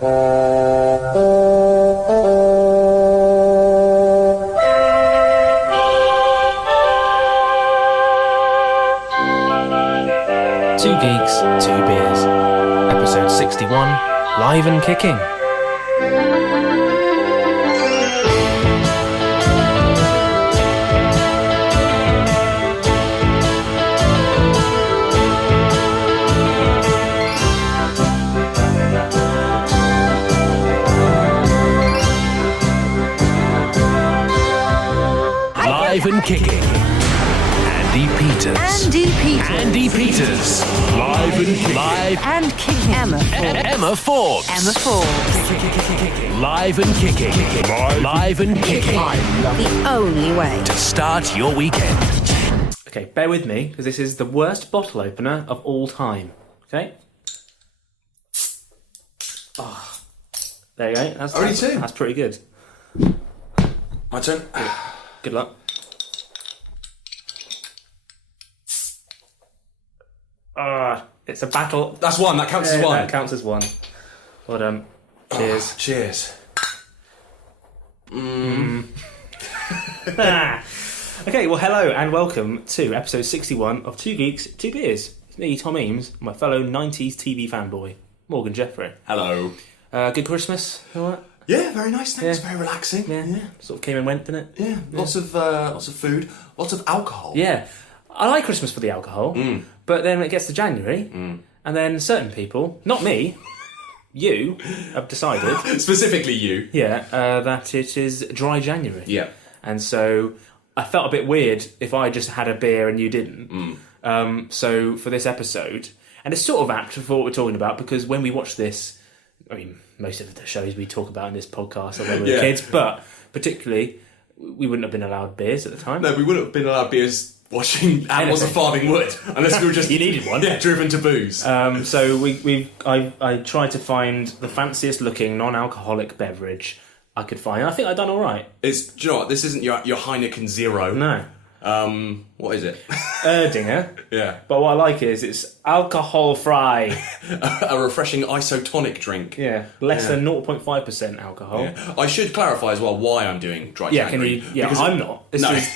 Two Geeks, Two Beers. Episode 61, live and kicking. Live and kicking. Andi Peters. Andi Peters. Live and kicking. Emma Forbes. Live and kicking. Live and kicking. The only way to start your weekend. Okay, bear with me, because this is the worst bottle opener of all time. Okay? Oh, there you go. Only two? That's pretty good. My turn. Good luck. It's a battle. That's one. That counts as one. That counts as one. Well done. Cheers. Cheers. Okay, well, hello and welcome to episode 61 of Two Geeks, Two Beers. It's me, Tom Eames, my fellow 90s TV fanboy, Morgan Jeffery. Hello. Good Christmas? All right? Yeah, very nice. Thanks. Yeah. Very relaxing. Yeah. Sort of came and went, didn't it? Yeah. Lots of food. Lots of alcohol. Yeah. I like Christmas for the alcohol, but then it gets to January, and then certain people, not me, you, have decided... Specifically you. Yeah, that it is dry January. Yeah. And so I felt a bit weird if I just had a beer and you didn't. So for this episode, and it's sort of apt for what we're talking about, because when we watch this, I mean, most of the shows we talk about in this podcast are when we were kids, but particularly, we wouldn't have been allowed beers at the time. No, we wouldn't have been allowed beers watching Animals of Farthing Wood, unless we were just... You needed one. Yeah, driven to booze. So I tried to find the fanciest looking non-alcoholic beverage I could find. I think I've done all right. Do you know what? This isn't your Heineken Zero. No. What is it? Erdinger. Yeah. But what I like is it's alcohol-free. A refreshing isotonic drink. Yeah. Less than 0.5% alcohol. Yeah. I should clarify as well why I'm doing dry January. Because I'm not.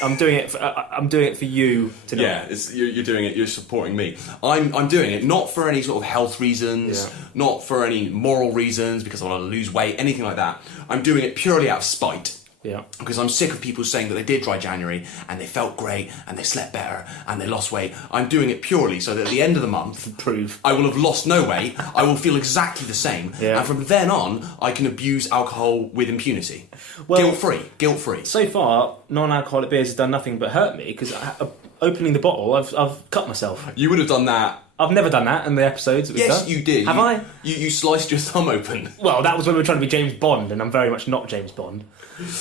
I'm doing it. I'm doing it for you to know. Yeah, you're doing it. You're supporting me. I'm doing it not for any sort of health reasons, not for any moral reasons, because I want to lose weight, anything like that. I'm doing it purely out of spite. Yeah. Because I'm sick of people saying that they did dry January and they felt great and they slept better and they lost weight. I'm doing it purely so that at the end of the month, I will have lost no weight. I will feel exactly the same. Yeah. And from then on, I can abuse alcohol with impunity. Well, Guilt-free. So far, non-alcoholic beers has done nothing but hurt me, because opening the bottle, I've cut myself. You would have done that. I've never done that in the episodes that we've done. Yes, you did. Have I? You sliced your thumb open. Well, that was when we were trying to be James Bond, and I'm very much not James Bond.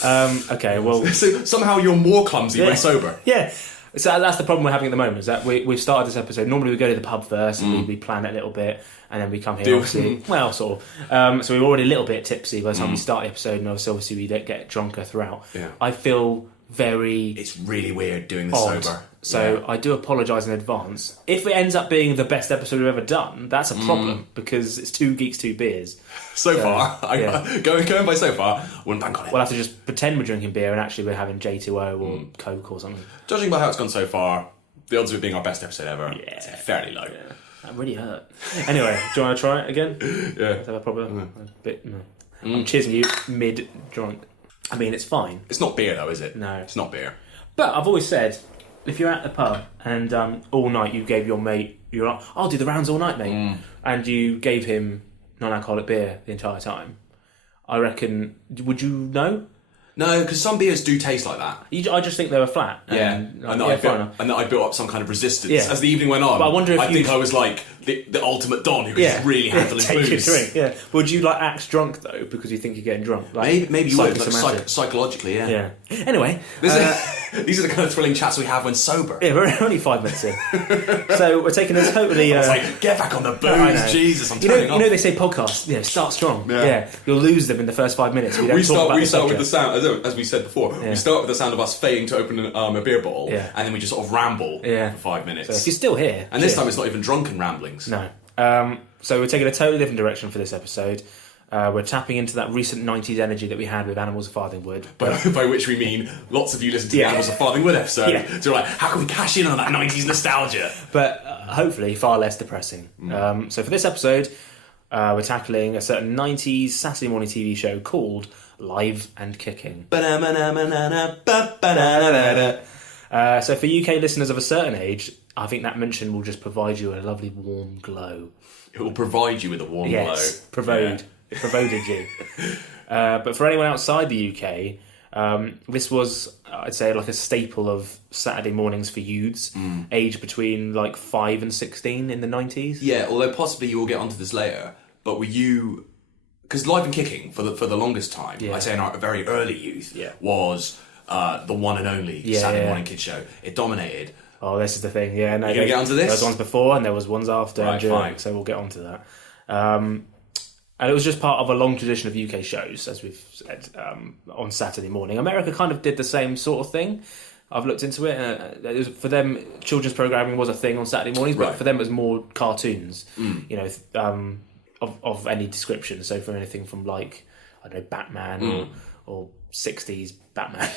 Okay, well... So somehow you're more clumsy when sober. Yeah. So that's the problem we're having at the moment, is that we've started this episode. Normally we go to the pub first, and we plan it a little bit, and then we come here, obviously. Well, sort of. So we were already a little bit tipsy by the time we start the episode, and obviously we don't get drunker throughout. Yeah. I feel very... It's really weird doing this odd. sober. So I do apologise in advance. If it ends up being the best episode we've ever done, that's a problem, because it's Two Geeks, Two Beers. So far, going by so far, wouldn't bank on it. We'll have to just pretend we're drinking beer and actually we're having J2O or Coke or something. Judging by how it's gone so far, the odds of it being our best episode ever is fairly low. Yeah. That really hurt. Anyway, do you want to try it again? Yeah. Let's have a proper bit. No. I'm cheersing you mid-drunk. I mean, it's fine. It's not beer though, is it? No. It's not beer. But I've always said, if you're at the pub and all night you gave your mate, you're like, I'll do the rounds all night, mate. And you gave him non-alcoholic beer the entire time, I reckon, would you know? No, because some beers do taste like that. I just think they were flat. And that I built up some kind of resistance as the evening went on. But I wonder if I think I was like the ultimate don who could just really handle his take booze. A drink, yeah. Would you like act drunk though because you think you're getting drunk? Like, maybe you would, like, psychologically, yeah. Anyway, these are the kind of thrilling chats we have when sober. Yeah, we're only 5 minutes in, so we're taking a totally. I was like, get back on the booze, Jesus! I'm turning off. You know they say podcasts, start strong. Yeah, you'll lose them in the first 5 minutes. We start with the sound, as we said before. We start with the sound of us failing to open a beer bottle, and then we just sort of ramble for 5 minutes. So if you're still here, and this time it's not even drunken ramblings. No. So we're taking a totally different direction for this episode. We're tapping into that recent 90s energy that we had with Animals of Farthingwood. By which we mean lots of you listen to the Animals of Farthingwood episode. Yeah. So we're like, how can we cash in on that 90s nostalgia? But hopefully far less depressing. So for this episode, we're tackling a certain 90s Saturday morning TV show called Live and Kicking. So for UK listeners of a certain age, I think that mention will just provide you a lovely warm glow. It will provide you with a warm glow. Yes, provoded you. But for anyone outside the UK, this was, I'd say, like a staple of Saturday mornings for youths, aged between like 5 and 16 in the 90s. Yeah, although possibly you will get onto this later, but were you... Because Live and Kicking, for the longest time, I'd say in our very early youth, was the one and only Saturday morning kids show. It dominated. Oh, this is the thing, yeah. No, you're going to get onto this? There was ones before and there was ones after and during, fine. So we'll get onto that. And it was just part of a long tradition of UK shows, as we've said, on Saturday morning. America kind of did the same sort of thing. I've looked into it. For them, children's programming was a thing on Saturday mornings, but for them it was more cartoons, you know, of any description. So from anything from like, I don't know, Batman or 60s Batman.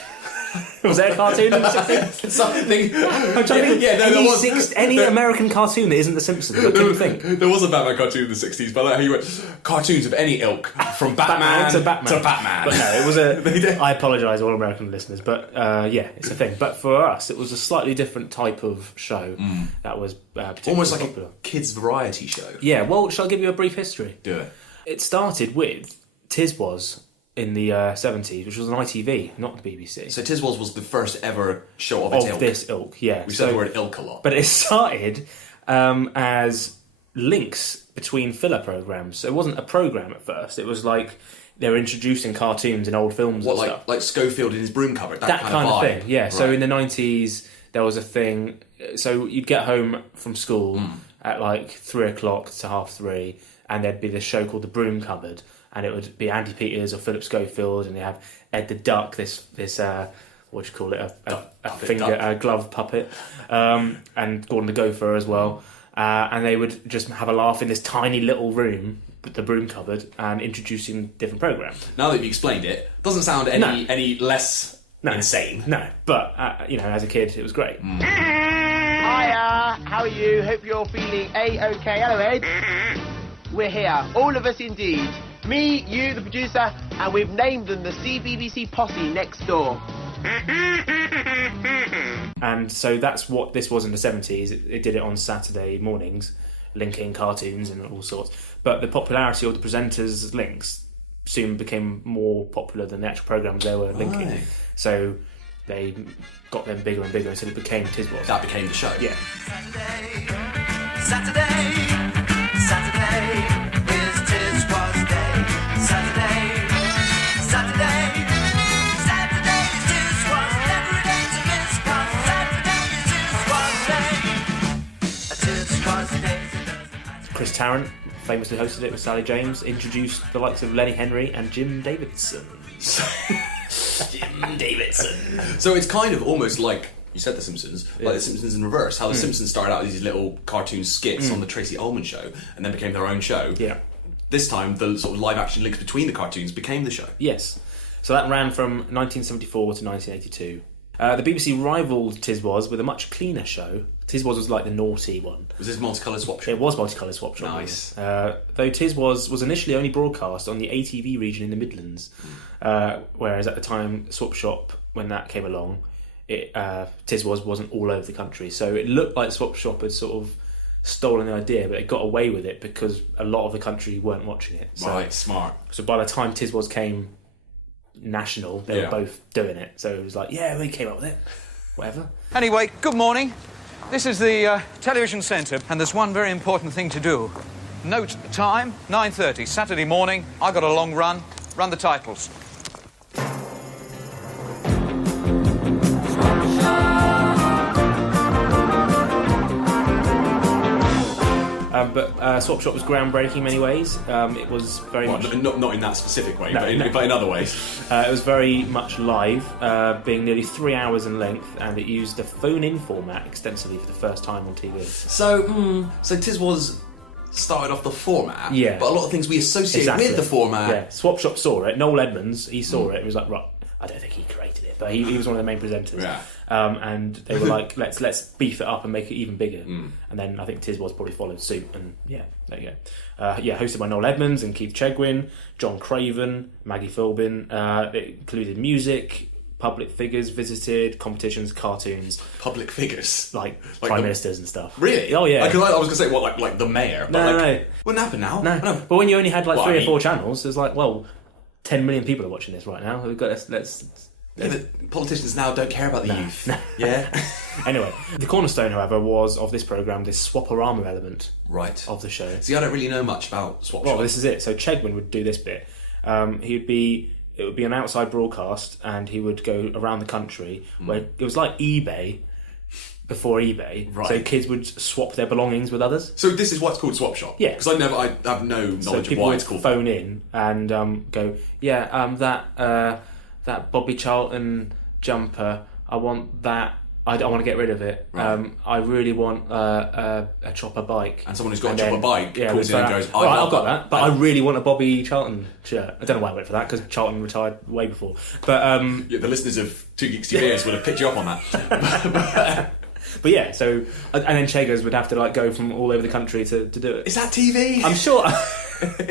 Was there a cartoon in the 60s? Something. I'm trying to think. Any American cartoon that isn't The Simpsons. I couldn't think. There was a Batman cartoon in the 60s, but I like how you went cartoons of any ilk, from Batman to Batman. But no, it was I apologise, all American listeners, but it's a thing. But for us, it was a slightly different type of show that was particularly almost like popular. a kids' variety show. Yeah. Well, shall I give you a brief history? Do it. It started with Tiswas in the 70s, which was on ITV, not the BBC. So Tiswas was the first ever show of its ilk. Of this ilk, yeah. We said the word ilk a lot. But it started as links between filler programmes. So it wasn't a programme at first. It was like they were introducing cartoons in old films and stuff. Like Schofield in his broom cupboard, that kind of vibe. thing, yeah. Right. So in the 90s, there was a thing... So you'd get home from school at like 3 o'clock to 3:30, and there'd be this show called The Broom Cupboard, and it would be Andi Peters or Philip Schofield, and they have Ed the Duck, this what do you call it, a glove puppet, and Gordon the Gopher as well, and they would just have a laugh in this tiny little room, the Broom Cupboard, and introducing different programmes. Now that you've explained it, doesn't sound any less insane. No, but as a kid, it was great. Hiya, how are you? Hope you're feeling A-OK. Hello, Ed. We're here, all of us indeed. Me, you, the producer, and we've named them the CBBC Posse Next Door. And so that's what this was in the 70s. It did it on Saturday mornings, linking cartoons and all sorts. But the popularity of the presenters' links soon became more popular than the actual programmes they were linking. Right. So they got them bigger and bigger until it became Tiswas. That became the show. Yeah. Saturday is Tiswas Day. Saturday is Tiswas. Every day to miss, 'cause Saturday is Tiswas Day. Chris Tarrant famously hosted it with Sally James, introduced the likes of Lenny Henry and Jim Davidson. Jim Davidson. So it's kind of almost like, you said The Simpsons, like The Simpsons in reverse. How The Simpsons started out as these little cartoon skits on the Tracy Ullman show and then became their own show. Yeah. This time, the sort of live action links between the cartoons became the show. Yes. So that ran from 1974 to 1982. The BBC rivaled Tiswas with a much cleaner show. Tiswas was like the naughty one. Was this multicoloured swap shop? It was multicoloured swap shop. Nice. Though Tiswas was initially only broadcast on the ATV region in the Midlands, whereas at the time Swap Shop, when that came along, Tiswas wasn't all over the country. So it looked like Swap Shop had sort of stolen the idea, but it got away with it because a lot of the country weren't watching it. So, right, smart. So by the time Tiswas came national, they were both doing it. So it was like, yeah, we came up with it. Whatever. Anyway, good morning. This is the television centre, and there's one very important thing to do. Note time, 9:30, Saturday morning. I got a long run. Run the titles. But Swap Shop was groundbreaking in many ways. It was very much... Not in that specific way, but in other ways. It was very much live, being nearly 3 hours in length, and it used the phone-in format extensively for the first time on TV. So Tiswas started off the format, Yeah. but a lot of things we associate Exactly. with the format. Yeah, Swap Shop saw it. Noel Edmonds, he saw it and was like, right, I don't think he created it, but he was one of the main presenters. Yeah. And they were like, let's beef it up and make it even bigger. And then I think Tiswas probably followed suit, and yeah, there you go. Hosted by Noel Edmonds and Keith Chegwin, John Craven, Maggie Philbin. It included music, public figures visited, competitions, cartoons, Public figures. like prime ministers and stuff. Really? Oh yeah. I was going to say, what, like the mayor? But No. Wouldn't happen now. No. But when you only had like Well, 3 I or mean- 4 channels, there's like, well, 10 million people are watching this right now. We've got let's Yeah, but politicians now don't care about the youth. Yeah? Anyway, the cornerstone, however, was of this programme this swap-orama element Right. of the show. See, I don't really know much about Swap Well, Shop. this is it. So Chegwin would do this bit. It would be an outside broadcast, and he would go around the country where it was like eBay before eBay. Right. So kids would swap their belongings with others. So this is what's called Swap Shop? Yeah. Because I have no knowledge So of people why would it's called phone in and go, that Bobby Charlton jumper, I want that. I want to get rid of it. Right. I really want a chopper bike. And someone who's got a then- chopper bike calls in and goes, "All right, want I've got that, but I really want a Bobby Charlton shirt." I don't know why I went for that, because Charlton retired way before. But Yeah, the listeners of Two Geeks, Two Beers would have picked you up on that. but yeah, so and then Cheggers would have to like go from all over the country to do it. Is that TV? I'm sure.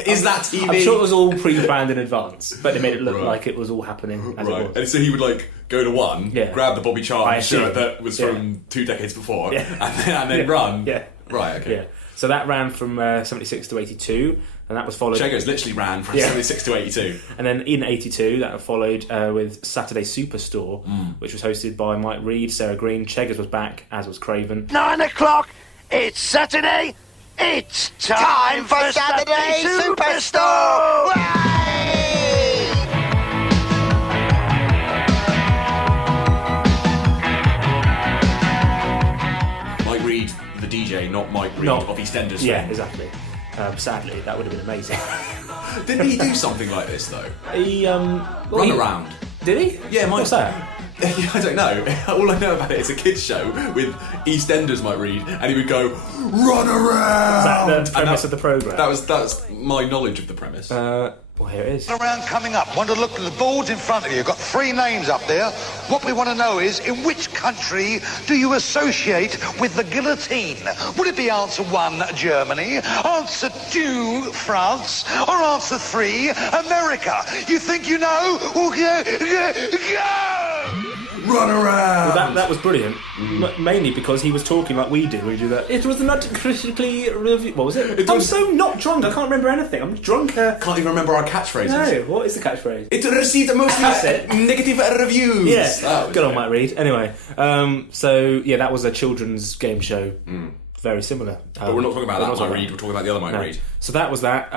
Is that TV? I'm sure it was all pre-planned in advance, but they made it look Right. like it was all happening as it Right. was. And so he would like go to one, Yeah. grab the Bobby I Charlton assume. shirt that was Yeah. from 2 decades before, Yeah. and then run. Yeah. Right, okay. Yeah. So that ran from 76 to 82, and that was followed. Cheggers literally ran from Yeah. 76 to 82. And then in 82, that followed with Saturday Superstore, which was hosted by Mike Reed, Sarah Green. Cheggers was back, as was Craven. 9 o'clock, it's Saturday, it's time for Saturday Superstore! Hooray! Mike Reed, the DJ, not Mike Reed Not- of EastEnders Yeah, fame. exactly. Sadly, that would have been amazing. Didn't he do something like this though? He Run around. Did he? Yeah, Mike. What's that? I don't know. All I know about it is a kids' show with EastEnders Mike Reed, and he would go, "Run around." Is that the And premise of the programme? That's my knowledge of the premise. Well, here it is. Around coming up. Want to look at the boards in front of you. You've got 3 names up there. What we want to know is, in which country do you associate with the guillotine? Would it be answer 1, Germany, answer 2, France, or answer 3, America? You think you know? Well, go! Run around. Well, that was brilliant. Mainly because he was talking like we do. We do that. It was not critically reviewed. What was it? I'm so not drunk. I can't remember anything. I'm drunker. Can't even remember our catchphrases. No. What is the catchphrase? It received mostly That's it. negative reviews. Yeah. That was Good on it. Mike Reed. Anyway, so yeah, that was a children's game show. Very similar. But we're not talking about we're that not Mike talking Reed. We're talking about the other Mike No. Reed. So that was that.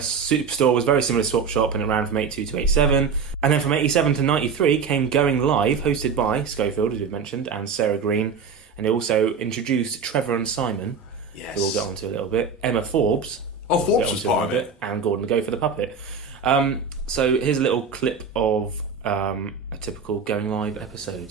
Superstore was very similar to Swap Shop, and it ran from 82 to 87. And then from 87 to 93 came Going Live, hosted by Schofield, as we've mentioned, and Sarah Green. And they also introduced Trevor and Simon, Yes. who we'll get onto a little bit. Emma Forbes. Oh, who we'll Forbes get was onto a part of little it. bit, and Gordon the Go for the Puppet. So here's a little clip of a typical Going Live episode.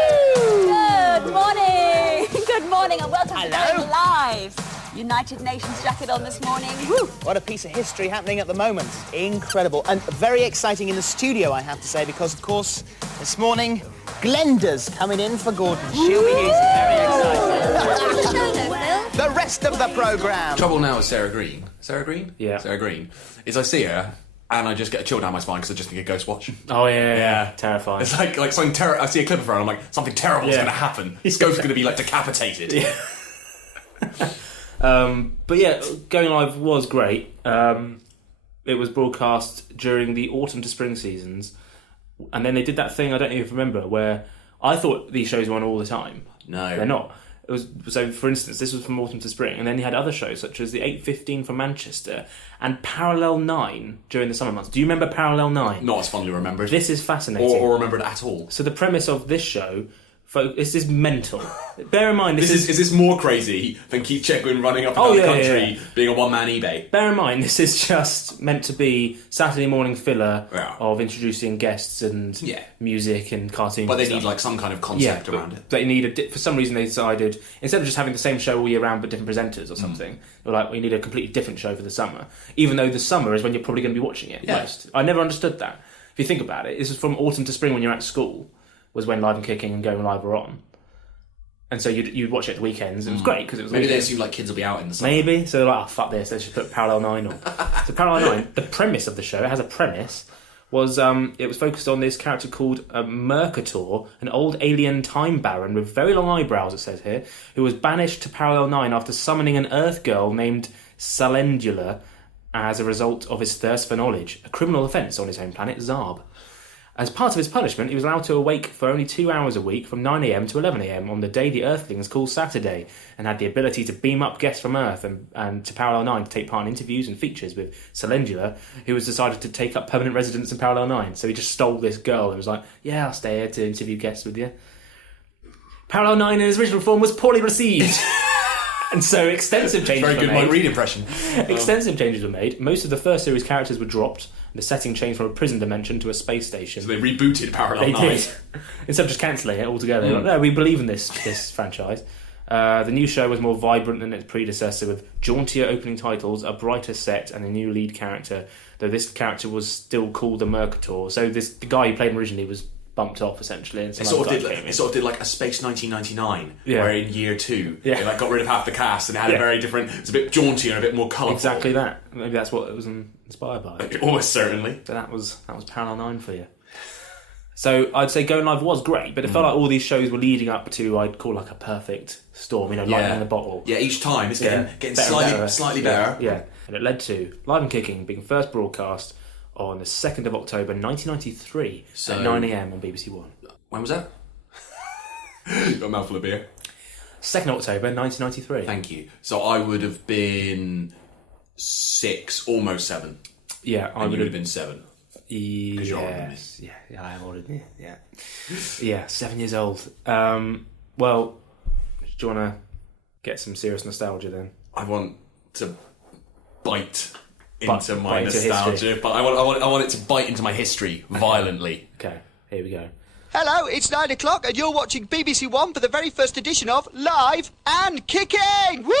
Good morning! Good morning and welcome to Going Live. United Nations jacket on this morning. Woo! What a piece of history happening at the moment. Incredible. And very exciting in the studio, I have to say, because, of course, this morning, Glenda's coming in for Gordon. She'll be using very exciting. The rest of the programme. Trouble now is Sarah Green. Sarah Green? Yeah. Sarah Green. Is I see her and I just get a chill down my spine because I just think of Ghostwatch. Oh, yeah. Terrifying. It's like something terrible. I see a clip of her and I'm like, something terrible is Yeah. going to happen. Scope's going to be like decapitated. Yeah. But yeah, Going Live was great. It was broadcast during the autumn to spring seasons, and then they did that thing I don't even remember where I thought these shows were on all the time. No. They're not. So, for instance, this was from autumn to spring, and then you had other shows such as the 8:15 from Manchester and Parallel 9 during the summer months. Do you remember Parallel 9? Not as fondly remembered. This is fascinating. Or remembered at all. So the premise of this show, this is mental. Bear in mind, is this more crazy than Keith Chegwin running up and down the country being a one-man eBay? Bear in mind, this is just meant to be Saturday morning filler of introducing guests and music and cartoons. But they need like some kind of concept around it. They need for some reason they decided, instead of just having the same show all year round but different presenters or something, they're like, we need a completely different show for the summer. Even though the summer is when you're probably going to be watching it most. I never understood that. If you think about it, this is from autumn to spring when you're at school, was when Live and Kicking and Going Live were on. And so you'd watch it at the weekends, and it was great because it was... Maybe they assume like kids will be out in the summer. Maybe. So they're like, oh, fuck this, let's just put Parallel 9 on. So Parallel 9, the premise of the show, it has a premise, was it was focused on this character called Mercator, an old alien time baron with very long eyebrows, it says here, who was banished to Parallel 9 after summoning an Earth girl named Salendula as a result of his thirst for knowledge, a criminal offence on his home planet, Zarb. As part of his punishment, he was allowed to awake for only 2 hours a week from 9 a.m. to 11 a.m. on the day the Earthlings call Saturday, and had the ability to beam up guests from Earth and to Parallel 9 to take part in interviews and features with Salendula, who was decided to take up permanent residence in Parallel 9. So he just stole this girl and was like, yeah, I'll stay here to interview guests with you. Parallel 9 in its original form was poorly received. And so extensive changes were made. Very good Mike Reid impression. Extensive changes were made. Most of the first series characters were dropped. The setting changed from a prison dimension to a space station. So they rebooted Parallel 9. Did. Instead of just cancelling it altogether. Like, no, we believe in this franchise. The new show was more vibrant than its predecessor, with jauntier opening titles, a brighter set, and a new lead character, though this character was still called the Mercator. So the guy who played him originally was bumped off, essentially. And it sort of did like a Space 1999, where in year 2 they like got rid of half the cast and it had a very different... It's a bit jauntier and a bit more colourful. Exactly that. Maybe that's what it was inspired by. Almost certainly. So that was Parallel 9 for you. So I'd say Going Live was great, but it felt like all these shows were leading up to, I'd call like a perfect storm, lightning in the bottle. Yeah, each time it's getting slightly better. Yeah, and it led to Live and Kicking being first broadcast on the 2nd of October 1993 at 9 a.m. on BBC One. When was that? Got a mouthful of beer. 2nd of October 1993. Thank you. So I would have been 6, almost 7. Yeah, I would have been 7. Because you're older than me. Yeah, I am older than you. Yeah, 7 years old. Well, do you want to get some serious nostalgia then? I want to bite into my nostalgia, but I want it to bite into my history violently. Okay, here we go. Hello, it's 9 o'clock and you're watching BBC One for the very first edition of Live and Kicking! Woo!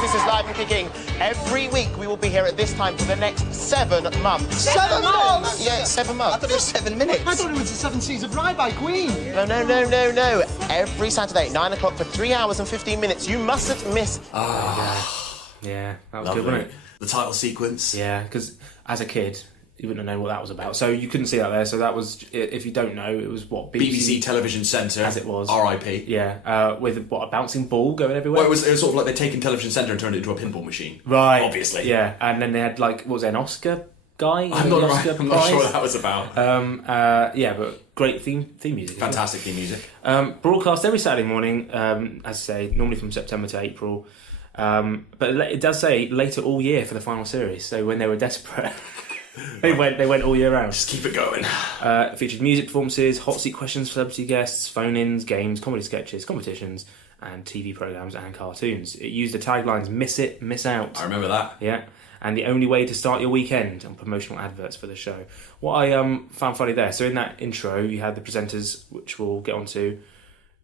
This is Live and Kicking. Every week we will be here at this time for the next 7 months. 7 months? Yeah, 7 months. I thought it was 7 minutes. I thought it was the 7 Seas of Rye by Queen. No. Every Saturday, 9 o'clock for 3 hours and 15 minutes. You mustn't miss. Yeah, that was Lovely. good, wasn't it? The title sequence. Yeah, because as a kid, you wouldn't have known what that was about. So you couldn't see that there. So that was, if you don't know, it was what? BBC Television Centre. As it was. R.I.P. Yeah, with a bouncing ball going everywhere? Well, it was sort of like they'd taken Television Centre and turned it into a pinball machine. Right. Obviously. Yeah, and then they had, like, what was it, an Oscar guy? I'm not sure what that was about. Yeah, but great theme music. Fantastic theme music. Broadcast every Saturday morning, as I say, normally from September to April. But it does say later all year for the final series. So when they were desperate... They went all year round. Just keep it going. Featured music performances, hot seat questions for celebrity guests, phone-ins, games, comedy sketches, competitions, and TV programmes and cartoons. It used the taglines "Miss It, Miss Out." I remember that. Yeah, and the only way to start your weekend, and promotional adverts for the show. What I found funny there, so in that intro you had the presenters, which we'll get onto,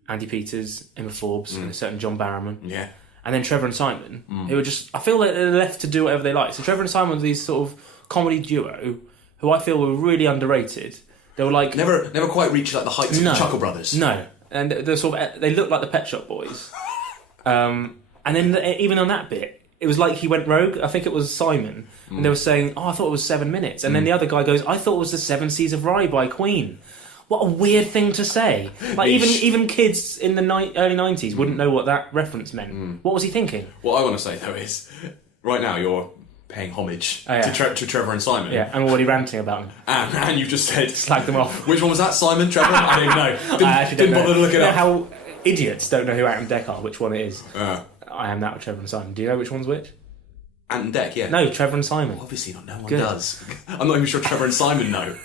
Andi Peters, Emma Forbes, and a certain John Barrowman. Yeah. And then Trevor and Simon, who were just... I feel like they're left to do whatever they like. So Trevor and Simon were these sort of comedy duo who I feel were really underrated. They were like... Never quite reached like the heights of the Chuckle Brothers. No. and they're sort of, they look like the Pet Shop Boys. And then even on that bit, it was like he went rogue. I think it was Simon, and they were saying, "Oh, I thought it was 7 minutes," and then the other guy goes, "I thought it was the 7 Seas of Rye by Queen." What a weird thing to say! Like even kids in the early 90s wouldn't know what that reference meant. What was he thinking? What I want to say though is, right now you're paying homage to Trevor and Simon. Yeah, I'm already ranting about them. And you've just said slag them off. Which one was that? Simon, Trevor? I don't even know. I actually didn't don't know. bother to look it up. How idiots don't know who Ant and Dec are, which one it is. I am that with Trevor and Simon. Do you know which one's which? Ant and Dec, yeah. No, Trevor and Simon. Obviously not. No one does. I'm not even sure Trevor and Simon know.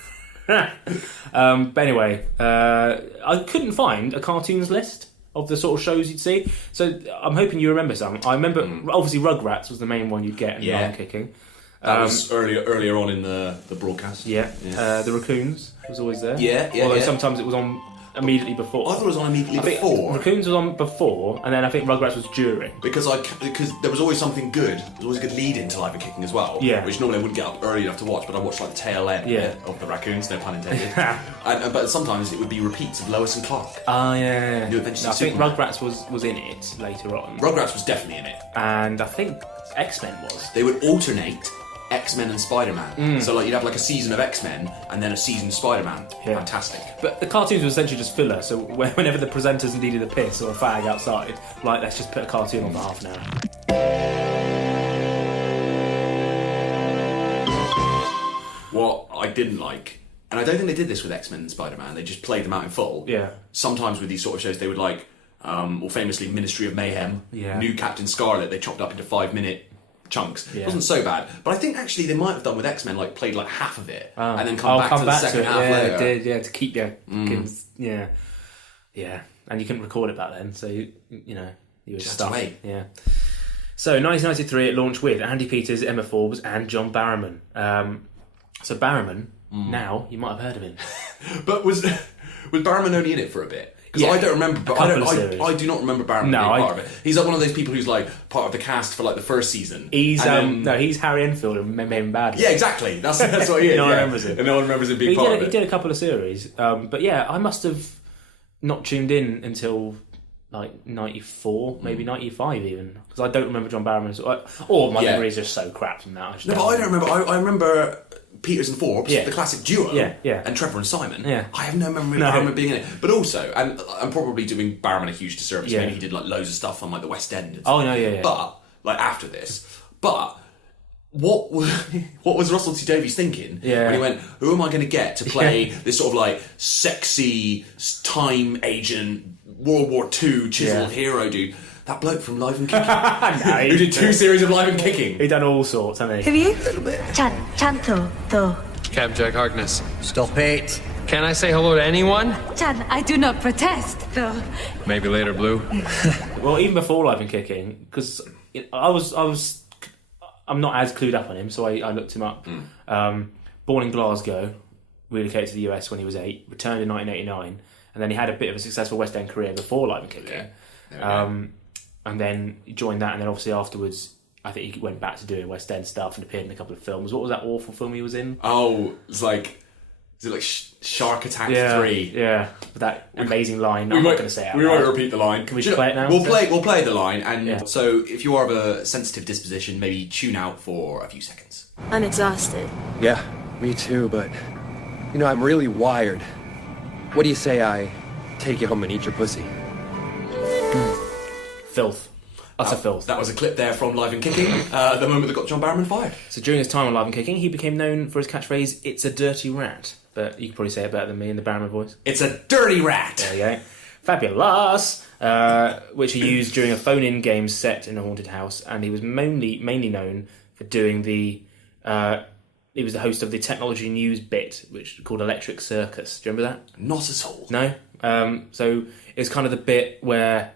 But anyway, I couldn't find a cartoons list of the sort of shows you'd see. So I'm hoping you remember some. I remember, obviously, Rugrats was the main one you'd get in Lion Kicking. That was earlier on in the broadcast. Yeah. The Raccoons was always there. Yeah. Although sometimes it was on immediately before. I thought it was on immediately before. Raccoons was on before, and then I think Rugrats was during. Because there was always something good. There was always a good lead into Live and Kicking as well. Yeah. Which normally I wouldn't get up early enough to watch, but I watched like the tail end of the Raccoons, no pun intended. But sometimes it would be repeats of Lois and Clark. Oh yeah. New Adventures I of think Superman. Rugrats was in it later on. Rugrats was definitely in it. And I think X-Men was. They would alternate X-Men and Spider-Man. So like you'd have like a season of X-Men and then a season of Spider-Man. Yeah. Fantastic. But the cartoons were essentially just filler, so whenever the presenters needed a piss or a fag outside, like, let's just put a cartoon on for half an hour. What I didn't like, and I don't think they did this with X-Men and Spider-Man, they just played them out in full. Yeah. Sometimes with these sort of shows they would like, or famously Ministry of Mayhem, New Captain Scarlet, they chopped up into 5-minute chunks. It wasn't so bad, but I think actually they might have done with X-Men, like played like half of it and then come back to the second half later. It did, to keep your kids, yeah, and you couldn't record it back then, so you were Just stuck. wait. Yeah. So 1993 it launched with Andi Peters, Emma Forbes, and John Barrowman. So Barrowman, now you might have heard of him, but was Barrowman only in it for a bit? Because I don't remember, but I do not remember Barrowman being part of it. He's like one of those people who's like part of the cast for like the first season. He's he's Harry Enfield and Men Bad. Yeah, exactly. That's what he is. No one remembers him. And no one remembers him being part of it. He did a couple of series, but yeah, I must have not tuned in until like 94, maybe 95 even, because I don't remember John Barrowman. Or my memories are so crap from that. But I don't remember. I remember Peters and Forbes, the classic duo, and Trevor and Simon. I have no memory of Barrowman being in it. But also, and I'm probably doing Barrowman a huge disservice. Maybe he did like loads of stuff on like the West End. And stuff. But like after this, what was Russell T Davies thinking when he went, who am I going to get to play this sort of like sexy time agent World War II chiseled hero dude? That bloke from Live and Kicking. Who did 2 series of Live and Kicking. He done all sorts, hasn't he? Have you? A little bit. Chanto, though. Cab Jack Harkness. Stop it. Can I say hello to anyone? Chan, I do not protest, though. Maybe later, Blue. Well, even before Live and Kicking, because I'm not as clued up on him, so I looked him up. Born in Glasgow, relocated to the US when he was 8, returned in 1989, and then he had a bit of a successful West End career before Live and Kicking. And then he joined that, and then obviously afterwards, I think he went back to doing West End stuff and appeared in a couple of films. What was that awful film he was in? Oh, is it like Shark Attack 3? Yeah, with that amazing line. I'm not going to say it. We won't repeat the line. Can we just play it now? We'll play the line, and so if you are of a sensitive disposition, maybe tune out for a few seconds. I'm exhausted. Yeah, me too, but I'm really wired. What do you say I take you home and eat your pussy? Filth. Utter filth. That was a clip there from Live and Kicking, the moment that got John Barrowman fired. So during his time on Live and Kicking, he became known for his catchphrase, "It's a dirty rat." But you could probably say it better than me in the Barrowman voice. It's a dirty rat! There you go. Fabulous! Which he used during a phone-in game set in a haunted house, and he was mainly known for doing the... he was the host of the technology news bit, which called Electric Circus. Do you remember that? Not at all. No? So it's kind of the bit where...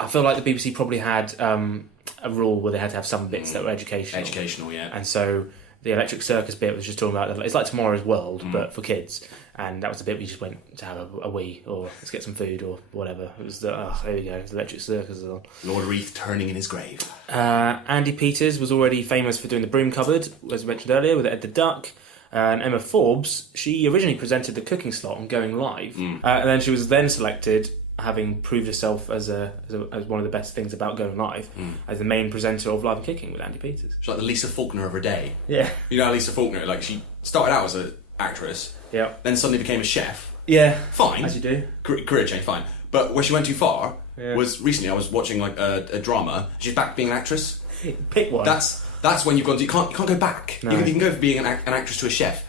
I feel like the BBC probably had a rule where they had to have some bits that were educational. Educational, yeah. And so the Electric Circus bit was just talking about... It's like Tomorrow's World, but for kids. And that was the bit we just went to have a wee, or let's get some food, or whatever. It was there you go, the Electric Circus is on. Lord Reith turning in his grave. Andi Peters was already famous for doing the Broom Cupboard, as mentioned earlier, with Ed the Duck. And Emma Forbes, she originally presented the cooking slot on Going Live. And then she was then selected having proved herself as one of the best things about going live, as the main presenter of Live and Kicking with Andi Peters. She's like the Lisa Faulkner of her day. Yeah. You know Lisa Faulkner, like she started out as an actress, then suddenly became a chef. Yeah. Fine. As you do. Career change, fine. But where she went too far was recently I was watching like a drama. She's back being an actress. Pick one. That's when you've gone. You can't go back. No. You can go from being an actress to a chef.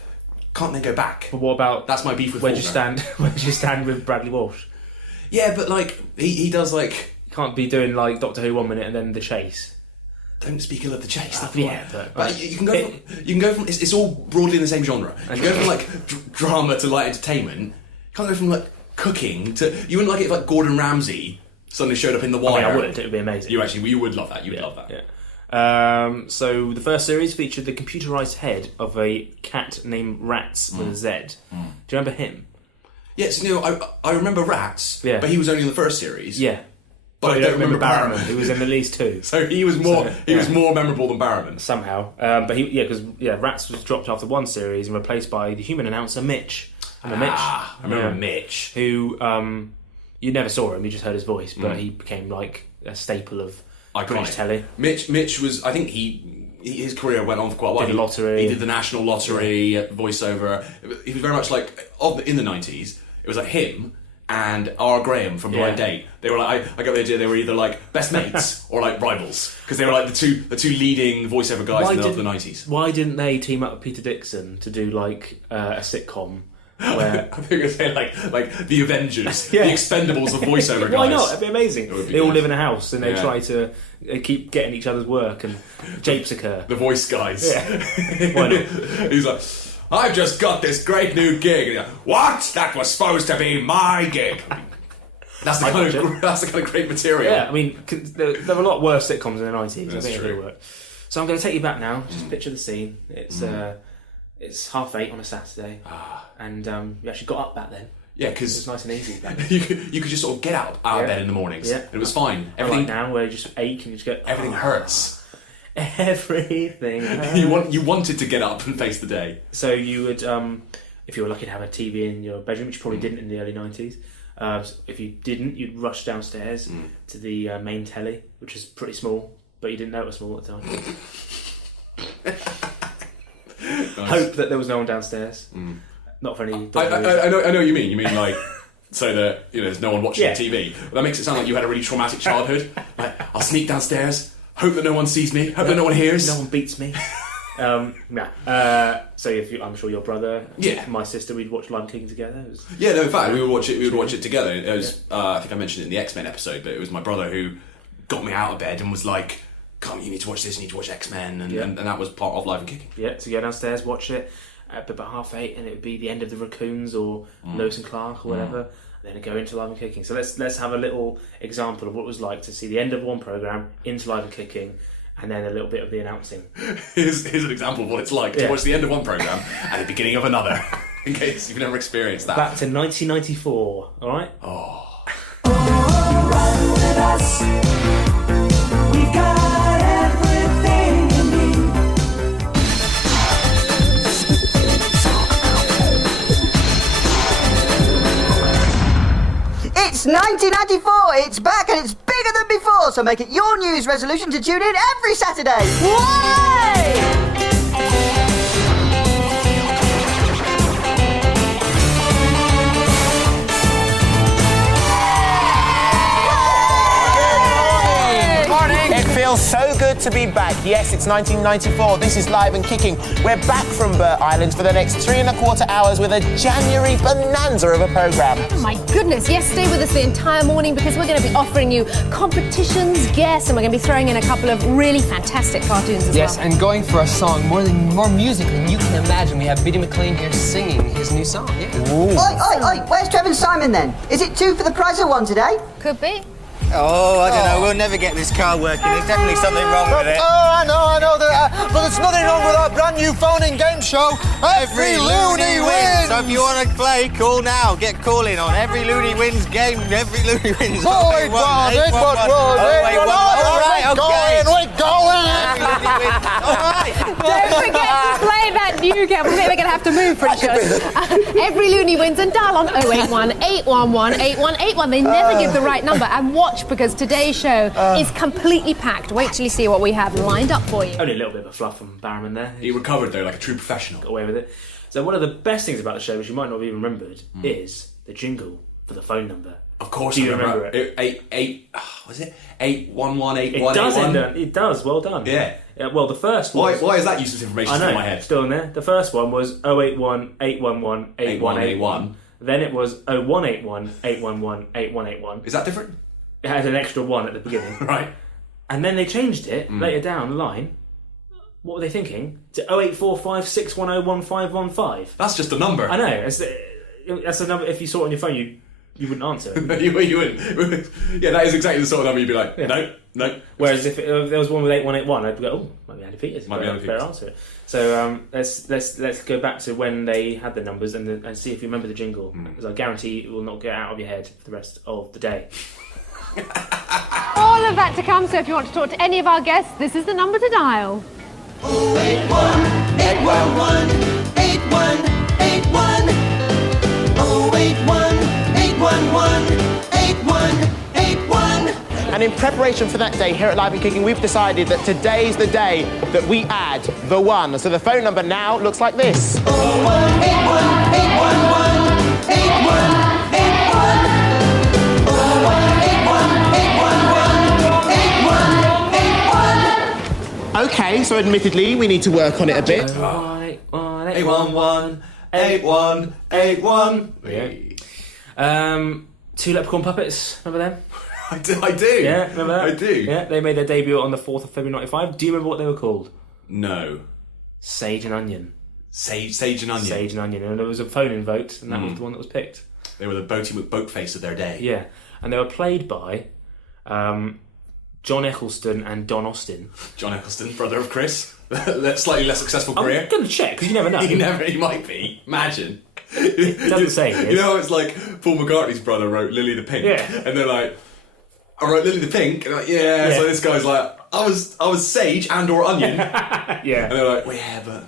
Can't then go back. But what about... That's my beef with Where do you stand with Bradley Walsh? Yeah, but like he does like... You can't be doing like Doctor Who 1 minute and then The Chase. Don't speak ill of The Chase. But you can go from it's all broadly in the same genre. You can go from like drama to light entertainment. You can't go from like cooking to... You wouldn't like it if like Gordon Ramsay suddenly showed up in The Wire. I would. It would be amazing. You would love that. You would love that. Yeah. So the first series featured the computerised head of a cat named Rats with a Z. Do you remember him? Yes, I remember Rats, but he was only in the first series. Yeah. But I don't remember Barrowman, who was in at least 2. So he was more memorable than Barrowman. Somehow. Because Rats was dropped after 1 series and replaced by the human announcer Mitch. I remember Mitch. Who, you never saw him, you just heard his voice, but he became like a staple of British telly. Mitch was, I think his career went on for quite a while. Did the lottery. He did the National Lottery, voiceover. He was very much like, in the 90s, it was like him and R. Graham from Blind Date. They were like, I got the idea they were either like best mates or like rivals. Because they were like the two leading voiceover guys of the 90s. Why didn't they team up with Peter Dixon to do like a sitcom? Where I think you're saying like the Avengers, the Expendables of voiceover guys. Why not? It'd be amazing. They all nice. live in a house and they try to keep getting each other's work and japes occur. The voice guys. Yeah. Why not? He's like, I've just got this great new gig. And you're like, what? That was supposed to be my gig. That's the kind of great material. Yeah, I mean, there were a lot worse sitcoms in the 90s. That's I think it true. really worked. So I'm going to take you back now. Just picture the scene. It's 8:30 on a Saturday, and you actually got up back then. Yeah, because it was nice and easy back then. you could just sort of get out of bed in the mornings. Yeah, and it was fine. Everything now where you just ache and you just go. Everything hurts. Everything hurts. You wanted to get up and face the day. So you would, if you were lucky to have a TV in your bedroom, which you probably didn't in the early 90s. If you didn't, you'd rush downstairs to the main telly, which is pretty small, but you didn't know it was small at the time. Nice. Hope that there was no one downstairs. Not for any. I know what you mean. You mean like so that there's no one watching the TV. Well, that makes it sound like you had a really traumatic childhood. Like, I'll sneak downstairs, hope that no one sees me, hope that no one hears, no one beats me. So I'm sure your brother, my sister, we'd watch Live and Kicking together. In fact, we would watch it together. It was I think I mentioned it in the X-Men episode, but it was my brother who got me out of bed and was like, "Come, you need to watch this. You need to watch X-Men," and that was part of Live and Kicking. Yeah, so go downstairs, watch it at about 8:30, and it would be the end of the Raccoons or Lewis and Clark or whatever. And then go into Live and Kicking. So let's have a little example of what it was like to see the end of one programme into Live and Kicking, and then a little bit of the announcing. Here's an example of what it's like to watch the end of one programme and the beginning of another, in case you've never experienced that. Back to 1994, alright? Oh. Run with us. We've got everything you need. It's 1994, it's back and it's bigger than before, so make it your New Year's resolution to tune in every Saturday. Why? It feels so good to be back. Yes, it's 1994. This is Live and Kicking. We're back from Burt Island for the next 3¼ hours with a January bonanza of a programme. Oh my goodness, yes, stay with us the entire morning because we're going to be offering you competitions, guests, and we're going to be throwing in a couple of really fantastic cartoons as well. Yes, and going for a song more music than you can imagine. We have Biddy McLean here singing his new song. Yeah. Oi, where's Trevor and Simon then? Is it 2 for the price of 1 today? Could be. Oh, I don't know. We'll never get this car working. There's definitely something wrong with it. Oh, I know. But there's nothing wrong with our brand new phone-in game show. Every loony wins. So if you want to play, call now. Get calling on Every Loony Wins game. Every Loony Wins. Oh, 811. All right, okay. We're going. Every Loony Wins. All right. Don't forget to play that what you get. We're going to have to move pretty sure. Every loony wins, and dial on 081 811 8181. They never give the right number. And watch, because today's show is completely packed. Wait till you see what we have lined up for you. Only a little bit of a fluff from Barrowman there. He recovered though, like a true professional. Got away with it. So one of the best things about the show, which you might not have even remembered, is the jingle for the phone number. Of course, do you remember it? 811-8181. It does. Well done. Yeah. Well, the first one. Why is that useless information still in my head? Still in there. The first one was 081 811 8181. Then it was 0181 811 8181. Is that different? It had an extra one at the beginning. Right. And then they changed it later down the line. What were they thinking? To 0845 610 1515. That's just a number. I know. That's a number. If you saw it on your phone, you wouldn't answer. you wouldn't. Yeah, that is exactly the sort of number you'd be like, no. Whereas if there was one with 8181, I'd go, oh, might be Andi Peters. Better answer it. So let's go back to when they had the numbers and see if you remember the jingle, because I guarantee it will not get out of your head for the rest of the day. All of that to come, so if you want to talk to any of our guests, this is the number to dial. 081 811 8181. 081 811 8181. And in preparation for that day here at Live and Kicking, we've decided that today's the day that we add the one. So the phone number now looks like this. 081 811 8181. 081 811 8181. Okay, so admittedly, we need to work on it a bit. 811 8181. Two Leprechaun Puppets, remember them? I do. Yeah, remember that? I do. Yeah, they made their debut on the 4th of February 95. Do you remember what they were called? No. Sage and Onion. Sage and Onion. Sage and Onion. And there was a phone-in vote, and that was the one that was picked. They were the boat face of their day. Yeah. And they were played by John Eccleston and Don Austin. John Eccleston, brother of Chris. Slightly less successful career. I'm going to check, because you never know. He might be. Imagine. It doesn't say it. You know, it's like Paul McCartney's brother wrote Lily the Pink. Yeah. And they're like, I wrote Lily the Pink. And like, yeah. So this guy's like, I was Sage and or Onion. Yeah. And they're like, well, yeah, but...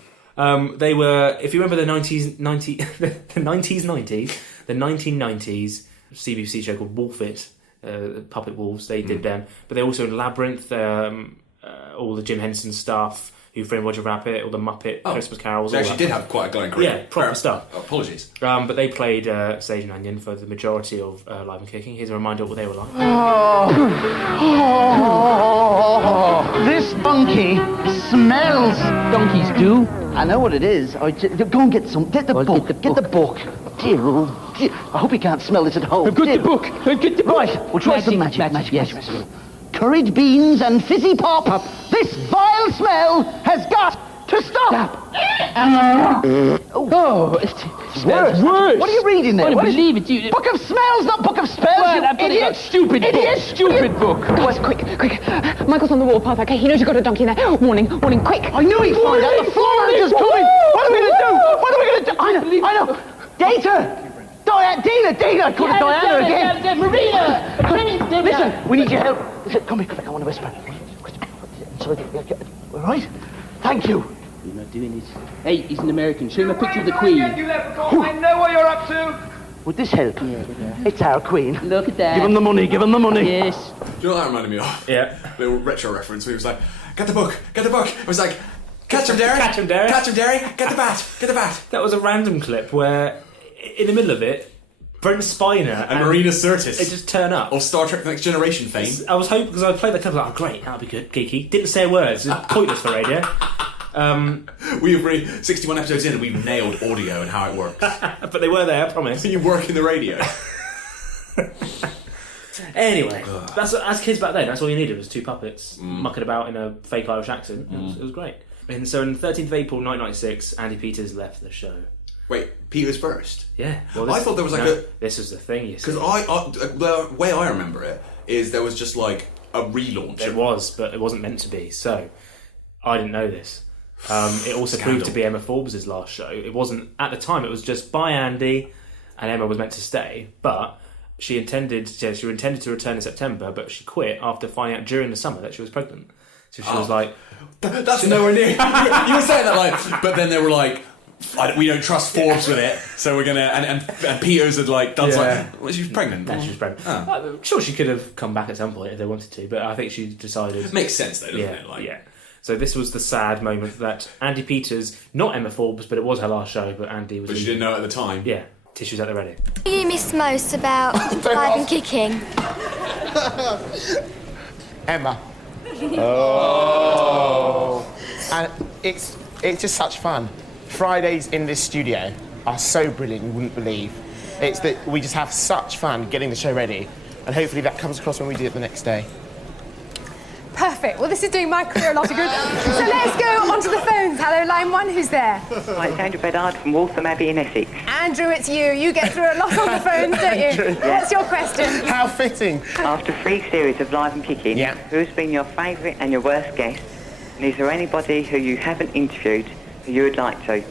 They were, if you remember the 1990s CBBC show called Wolf It, Puppet Wolves, they did them. But they also Labyrinth, all the Jim Henson stuff, Who Framed Roger Rabbit, all the Muppet Christmas carols. They actually did have quite a glowing career. Yeah, proper stuff. Oh, apologies. But they played Sage and Onion for the majority of Live and Kicking. Here's a reminder of what they were like. This donkey smells. Donkeys do. I know what it is. Go and get some. Get the book. Get the book. Dear, oh dear. I hope he can't smell this at home. Get the book. Get the book. Right. We'll try some magic. Yes. Curried beans and fizzy pop. This vile smell has got to stop. It smells worse. What are you reading there? I don't believe it. Book of Smells, not Book of Spells. Idiot, stupid book. Boys, quick. Michael's on the warpath, okay? He knows you've got a donkey in there. Warning, quick. I knew he'd find out. The Florida's coming. What are we going to do? I know. Data. Dina, I called it Diana again. Marina! Listen, we need your help. Listen, come here, quick, I want to whisper. All right? Thank you. You're not doing it. Hey, he's an American. Show him a picture of the Queen. You leprechaun, I know what you're up to. Would this help? Yeah. It's our Queen. Look at that. Give him the money. Yes. Do you know what that reminded me of? Yeah. Little retro reference where he was like, get the book. I was like, catch him, Derry. Get the bat. That was a random clip where, in the middle of it, Brent Spiner and Marina Sirtis. They just turn up. Of Star Trek The Next Generation fame. I was hoping, because I played that clip, I was like, oh great, that'll be good, geeky. Didn't say a word, it's pointless for radio. We've 61 episodes in and we've nailed audio and how it works. But they were there, I promise. You work in the radio. Anyway, that's as kids back then, that's all you needed was two puppets mucking about in a fake Irish accent. It was great. And so on the 13th of April 1996, Andi Peters left the show. Wait, Peters first? Yeah. Well, I thought there was this was the thing, you see. Because the way I remember it is there was just like a relaunch. It was, but it wasn't meant to be. So I didn't know this. It also proved to be Emma Forbes' last show. It wasn't at the time. It was just bye Andy, and Emma was meant to stay. But she intended to return in September, but she quit after finding out during the summer that she was pregnant. So she was like, that's nowhere near. You were saying that like, but then they were like, we don't trust Forbes with it, so we're gonna. And Peters had like done something. Well, she was pregnant. No, she was pregnant. Oh. I'm sure she could have come back at some point if they wanted to, but I think she decided. Makes sense though, doesn't it? Like, yeah. So this was the sad moment that Andi Peters, not Emma Forbes, but it was her last show, but Andi was. But she didn't know at the time. Yeah. Tissues at the ready. What do you miss most about live and kicking? Emma. Oh. And it's just such fun. Fridays in this studio are so brilliant, you wouldn't believe. It's that we just have such fun getting the show ready, and hopefully that comes across when we do it the next day. Perfect. Well, this is doing my career a lot of good. So let's go onto the phones. Hello, line 1, who's there? Hi, it's Andrew Bedard from Waltham Abbey in Essex. Andrew, it's you. You get through a lot on the phones, don't you? Andrew. What's your question? How fitting. After 3 series of Live and Kicking, who's been your favourite and your worst guest? And is there anybody who you haven't interviewed who you would like to?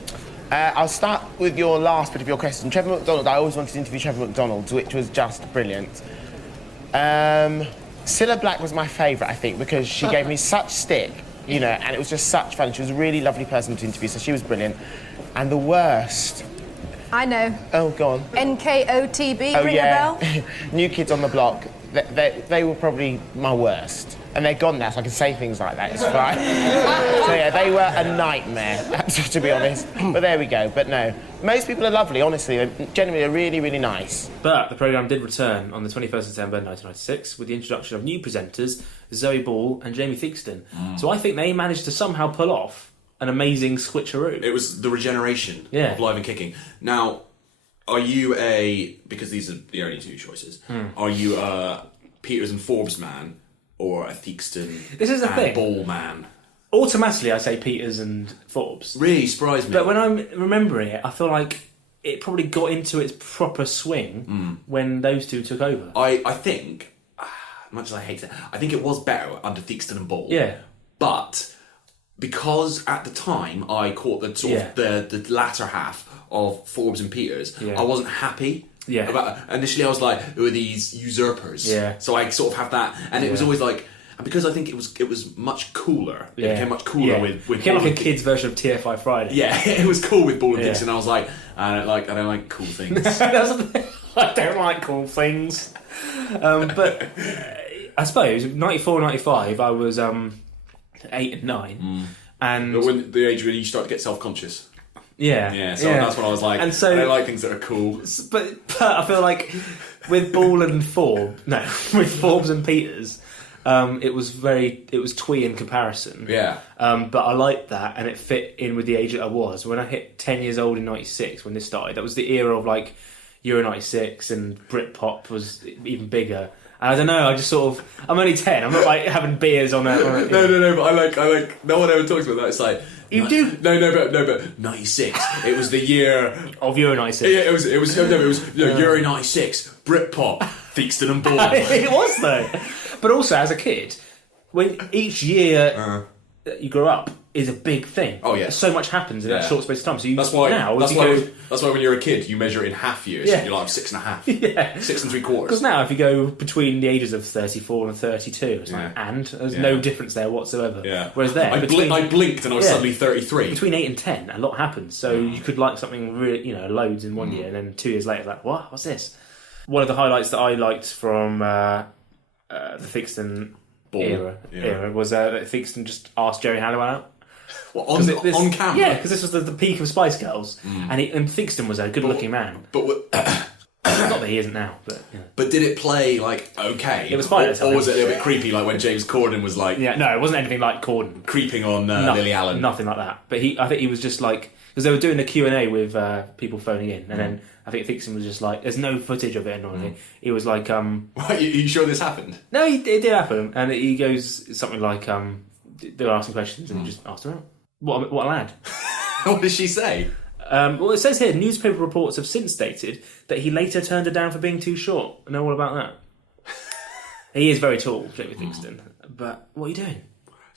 I'll start with your last bit of your question. Trevor McDonald, I always wanted to interview Trevor McDonald, which was just brilliant. Cilla Black was my favourite, I think, because she gave me such stick, you know, and it was just such fun. She was a really lovely person to interview, so she was brilliant. And the worst... I know. Oh, go on. NKOTB, ring a bell? New Kids on the Block. They were probably my worst. And they're gone now, so I can say things like that, it's fine. So yeah, they were a nightmare, to be honest. But there we go. But no, most people are lovely, honestly. They're genuinely really, really nice. But the programme did return on the 21st of September 1996 with the introduction of new presenters, Zoe Ball and Jamie Theakston. So I think they managed to somehow pull off an amazing switcheroo. It was the regeneration of Live and Kicking. Now, are you because these are the only 2 choices, are you a Peters and Forbes man, or a Theakston this is the thing. Ball man? Automatically, I say Peters and Forbes. Really surprised me. But when I'm remembering it, I feel like it probably got into its proper swing when those 2 took over. I think, much as I hate it, I think it was better under Theakston and Ball. Yeah. But because at the time I caught the sort of the latter half of Forbes and Peters, I wasn't happy. Yeah. Initially, I was like, "Who are these usurpers?" Yeah. So I sort of have that, and it was always like, and because I think it was much cooler. It became much cooler with it became like a kids' version of TFI Friday. Yeah, it was cool with Ball and Dixon. I was like, I don't like cool things. I don't like cool things. But I suppose 94, 95, I was 8 and 9, and but when the age when you start to get self-conscious. Yeah, so that's when I was like, and so, I don't like things that are cool. But I feel like with Ball and with Forbes and Peters, it was twee in comparison. Yeah. But I liked that, and it fit in with the age that I was. When I hit 10 years old in 96, when this started, that was the era of like Euro 96, and Britpop was even bigger. And I don't know, I just sort of, I'm only 10, I'm not like having beers on a No, but I like, no one ever talks about that. It's like, you do? No, but 96. It was the year of Euro 96. Yeah, it was Euro 96, Britpop, Theakston and Ball. It was though. But also as a kid, when each year that you grow up is a big thing. Oh yeah, so much happens in that short space of time. So that's why when you're a kid you measure it in half years. Yeah. You're like 6.5. Yeah, 6 3/4. Because now if you go between the ages of 34 and 32, it's like there's no difference there whatsoever. Yeah. Whereas there, I blinked and I was suddenly 33. Between 8 and 10, a lot happens. So you could like something really, loads in 1 year, and then 2 years later, like what's this? One of the highlights that I liked from the Theakston era was that Theakston just asked Jerry Halliwell out. What, on camera? Yeah, because this was the peak of Spice Girls, and Theakston was a good-looking man. But not that he isn't now, but But did it play like okay? It was fine. Or was it a little bit creepy, like when James Corden was like? Yeah, no, it wasn't anything like Corden creeping on Lily Allen. Nothing like that. But I think he was just like, because they were doing the Q&A with people phoning in, and then I think Theakston was just like, there's no footage of it annoyingly. He was like, Are you sure this happened? No, it did happen, and he goes something like, they were asking questions, and he just asked her out. What a lad. What did she say? Well, it says here, newspaper reports have since stated that he later turned her down for being too short. I know all about that. He is very tall, Jamie Theakston. But what are you doing?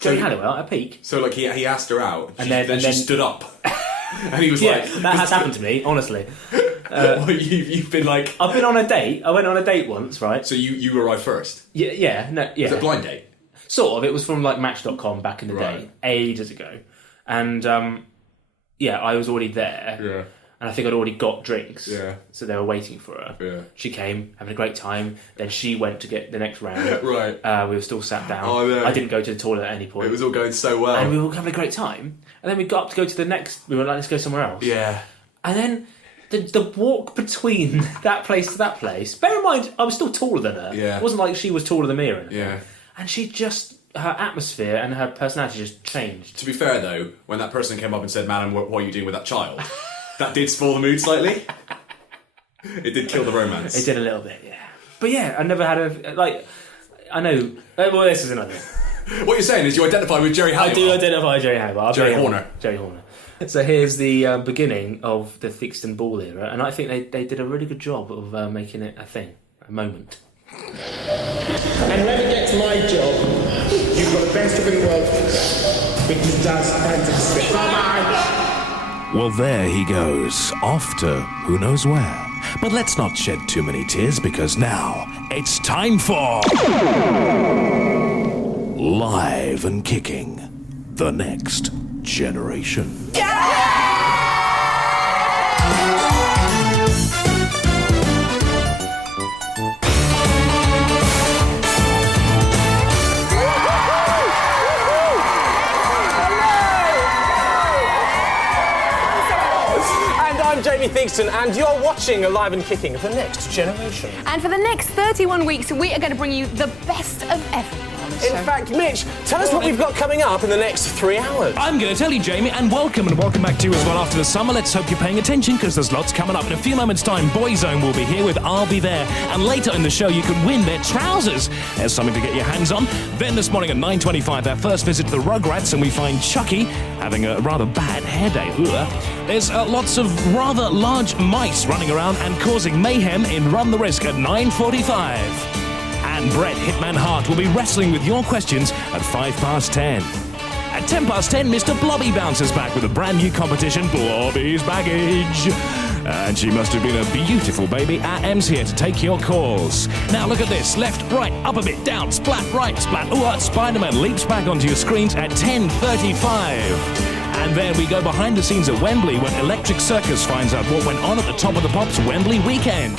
Jerry Halliwell at a peak. So, like, he asked her out, and then she stood up. And he was like... that has happened to me, honestly. You've been like... I've been on a date. I went on a date once, right? So you arrived first? Yeah. Was it a blind date? Sort of. It was from like Match.com back in the day, ages ago. And I was already there. Yeah. And I think I'd already got drinks. Yeah. So they were waiting for her. Yeah. She came, having a great time. Then she went to get the next round. Right. We were still sat down. Oh, no. I didn't go to the toilet at any point. It was all going so well. And we were having a great time. And then we got up to go to the next... We were like, let's go somewhere else. Yeah. And then the walk between that place to that place... Bear in mind, I was still taller than her. Yeah. It wasn't like she was taller than me or anything. Yeah. And she just... Her atmosphere and her personality just changed. To be fair, though, when that person came up and said, "Madam, what are you doing with that child?" that did spoil the mood slightly. It did kill the romance. It did a little bit, yeah. But yeah, I never had a... Like, I know... Well, this is another... What you're saying is you identify with Jerry Halliwell. I do identify Jerry Halliwell. Jerry Horner. Jerry Horner. So here's the beginning of the Theakston Ball era, and I think they did a really good job of making it a thing, a moment. And whoever gets my job, you've got the best job in the world because it does fantastic. Bye-bye. Well, there he goes, off to who knows where. But let's not shed too many tears, because now it's time for... Live and Kicking, the next generation. Jamie Theakston, and you're watching Alive and Kicking, the next generation. And for the next 31 weeks, we are going to bring you the best of everyone. In fact, Mitch, tell us what we've got coming up in the next 3 hours. I'm going to tell you, Jamie, and welcome back to you as well after the summer. Let's hope you're paying attention, because there's lots coming up. In a few moments' time, Boyzone will be here with I'll Be There, and later in the show, you can win their trousers. There's something to get your hands on. Then this morning at 9:25, our first visit to the Rugrats, and we find Chucky having a rather bad hair day. Ugh. There's lots of rather large mice running around and causing mayhem in Run the Risk at 9:45. And Brett Hitman Hart will be wrestling with your questions at 10:05. At 10:10, Mr. Blobby bounces back with a brand new competition, Blobby's Baggage. And she must have been a beautiful baby. Our M's here to take your calls. Now look at this. Left, right, up a bit, down, splat, right, splat. Ooh, Spider-Man leaps back onto your screens at 10:35. And then we go behind the scenes at Wembley when Electric Circus finds out what went on at the Top of the Pops Wembley weekend.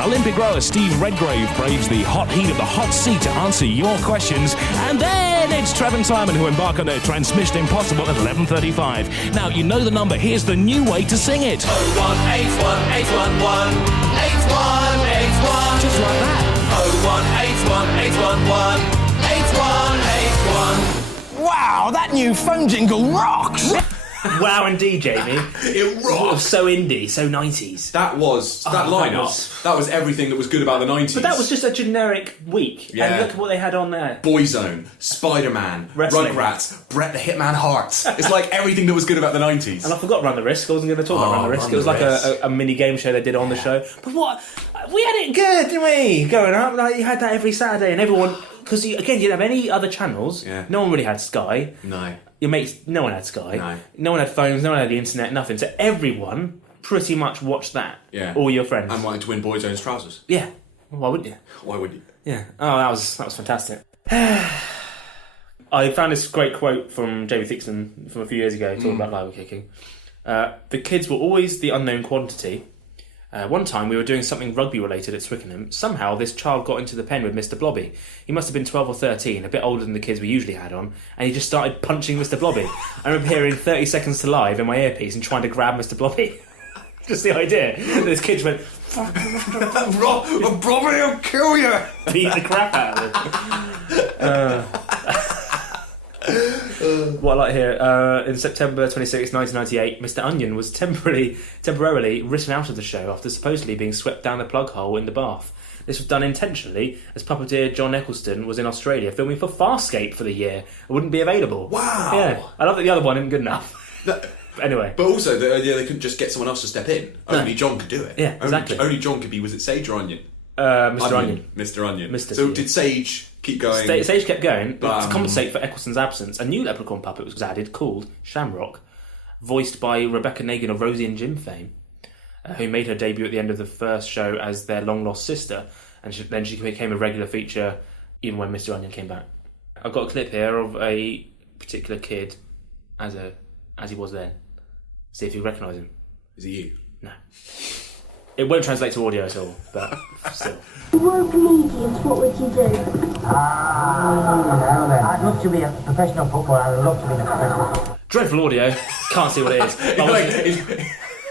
Olympic rower Steve Redgrave braves the hot heat of the hot seat to answer your questions. And then it's Trevor and Simon who embark on their Transmission Impossible at 11:35. Now, you know the number. Here's the new way to sing it. 0181811 8181. Just like that. 0181811 8181. Wow, that new phone jingle rocks! Wow, indeed, Jamie. It rocks. So indie, so 90s. That lineup. That was everything that was good about the 90s. But that was just a generic week. Yeah. And look at what they had on there. Boyzone, Spider-Man, Wrestling. Rugrats, Brett the Hitman Hart. It's like everything that was good about the 90s. And I forgot Run the Risk. I wasn't going to talk about Run the Risk. It was like a mini game show they did on the show. But what? We had it good, didn't we? Going up. Like, you had that every Saturday, and everyone... Because, again, you didn't have any other channels. Yeah. No one really had Sky. No. Your mates, no one had Sky. No one had phones, no one had the internet, nothing. So everyone pretty much watched that. Yeah. All your friends. And wanted to win Boyzone's trousers. Yeah. Well, why wouldn't you? Why would you? Yeah. Oh, that was fantastic. I found this great quote from Jamie Theakston from a few years ago talking about live and kicking. The kids were always the unknown quantity. One time we were doing something rugby related at Twickenham. Somehow this child got into the pen with Mr. Blobby. He must have been 12 or 13, a bit older than the kids we usually had on, and he just started punching Mr. Blobby. I remember hearing 30 Seconds to Live in my earpiece and trying to grab Mr. Blobby. Just the idea. This kid went, Blobby will kill you! Beat the crap out of him. What I like here, in September 26, 1998, Mr. Onion was temporarily written out of the show after supposedly being swept down the plug hole in the bath. This was done intentionally, as puppeteer John Eccleston was in Australia filming for Farscape for the year and wouldn't be available. Wow! Yeah, I love that the other one isn't good enough. Anyway. But also, the idea they couldn't just get someone else to step in. Only John could do it. Yeah, exactly. Only John could be, was it Sage or Onion? Mr. Onion. Mr. Onion. Mr. So yeah. did Sage keep going? Sage kept going, but to compensate for Eccleston's absence, a new leprechaun puppet was added called Shamrock, voiced by Rebecca Nagan of Rosie and Jim fame, who made her debut at the end of the first show as their long-lost sister, and then she became a regular feature even when Mr. Onion came back. I've got a clip here of a particular kid as he was then. See if you recognise him. Is it you? No. It won't translate to audio at all, but still. If you were comedians, what would you do? I'd love to be a professional footballer. I'd love to be a professional footballer. Dreadful audio. Can't see what it is.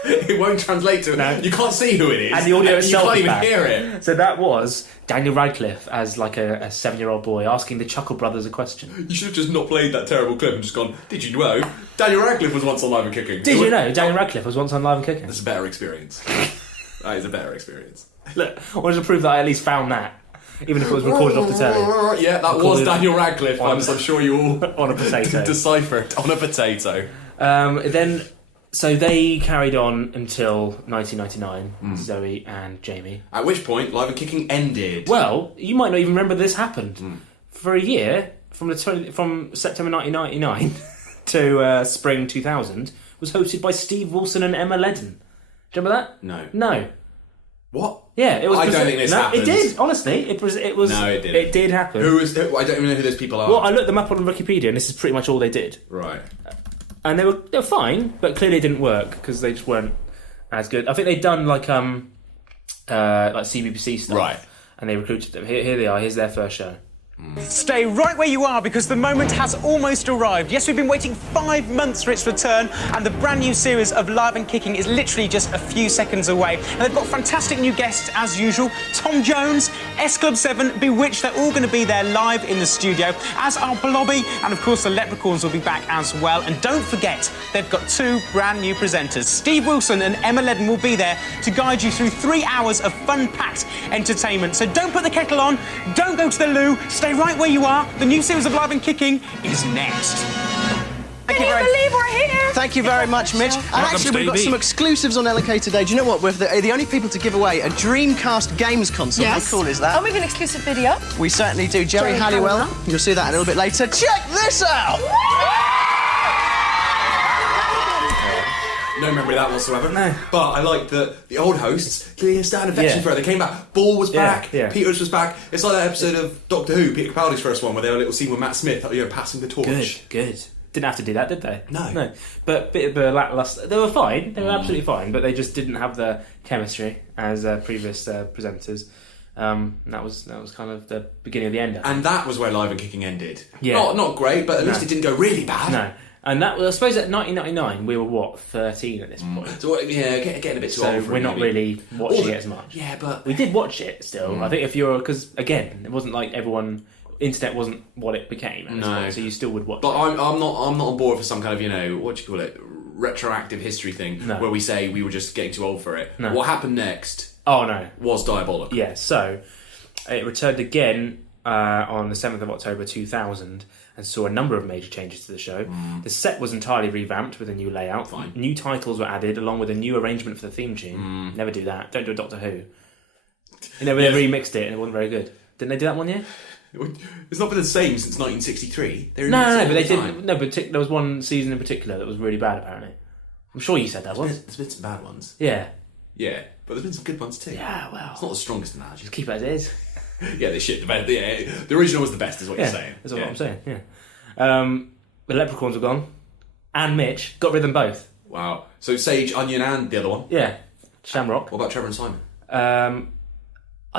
It won't translate to it. No. You can't see who it is. And the audio itself you can't is even bad. hear it. So that was Daniel Radcliffe as like a 7-year-old boy asking the Chuckle Brothers a question. You should have just not played that terrible clip and just gone, did you know Daniel Radcliffe was once on Live and Kicking? Did you know Daniel Radcliffe was once on Live and Kicking? That's a better experience. That is a better experience. Look, I wanted to prove that I at least found that. Even if it was recorded off the telly. Yeah, that was Daniel Radcliffe. I'm sure you all on a potato. deciphered on a potato. So they carried on until 1999, Zoe and Jamie. At which point, Live and Kicking ended. Well, you might not even remember this happened. For a year, from September 1999 to spring 2000, was hosted by Steve Wilson and Emma Ledden. Do you remember that? No. What? Yeah, it was. I don't think this happened. It did. Honestly, it was. No, it didn't. It did happen. I don't even know who those people are. Well, I looked them up on Wikipedia, and this is pretty much all they did. Right. And they were fine, but clearly it didn't work because they just weren't as good. I think they'd done like CBBC stuff, right? And they recruited them. Here they are. Here's their first show. Stay right where you are because the moment has almost arrived. Yes, we've been waiting 5 months for its return, and the brand new series of Live and Kicking is literally just a few seconds away. And they've got fantastic new guests as usual. Tom Jones, S Club 7, Bewitched, they're all going to be there live in the studio, as are Blobby, and of course the Leprechauns will be back as well. And don't forget, they've got 2 brand new presenters. Steve Wilson and Emma Ledden will be there to guide you through 3 hours of fun-packed entertainment. So don't put the kettle on, don't go to the loo, stay right where you are. The new series of Live and Kicking is next. Can you believe we're here? Thank you very much, Mitch. And actually, we've got some exclusives on LK today. Do you know what? We're the only people to give away a Dreamcast games console. Yes. How cool is that? Oh, we have an exclusive video. We certainly do. Jerry Halliwell. You'll see that a little bit later. Check this out! No memory of that whatsoever. No. But I like that the old hosts clearly have started affection for her. They came back. Ball was back. Yeah. Peters was back. It's like that episode of Doctor Who, Peter Capaldi's first one, where they had a little scene with Matt Smith, passing the torch. Good. Didn't have to do that, did they? No. But bit of a lackluster. They were fine. They were absolutely fine, but they just didn't have the chemistry as previous presenters. That was kind of the beginning of the end. And that was where Live and Kicking ended. Yeah. Not great, but at least it didn't go really bad. No. And that was, I suppose, at 1999 we were 13 at this point. So getting a bit too old. So we're not really watching it as much. Yeah, but we did watch it still. I think because again, it wasn't like everyone. Internet wasn't what it became at this point, so you still would watch. But I'm not on board for some kind of what do you call it, retroactive history thing where we say we were just getting too old for it. No. What happened next? Oh no, was diabolical. Yeah, so it returned again on the 7th of October 2000. And saw a number of major changes to the show. The set was entirely revamped with a new layout. Fine. New titles were added, along with a new arrangement for the theme tune. Never do that. Don't do a Doctor Who. They remixed it, and it wasn't very good. Didn't they do that one year? It's not been the same since 1963. No, but they did. No, but there was one season in particular that was really bad. Apparently, I'm sure you said that one. There's been some bad ones. Yeah, but there's been some good ones too. Yeah, well, it's not the strongest analogy. Just keep it as it is. Yeah, they shit. The original was the best, is what you're saying. That's what I'm saying. Yeah. The Leprechauns were gone, and Mitch got rid of them both. Wow. So Sage, Onion, and the other one. Yeah, Shamrock. What about Trevor and Simon? I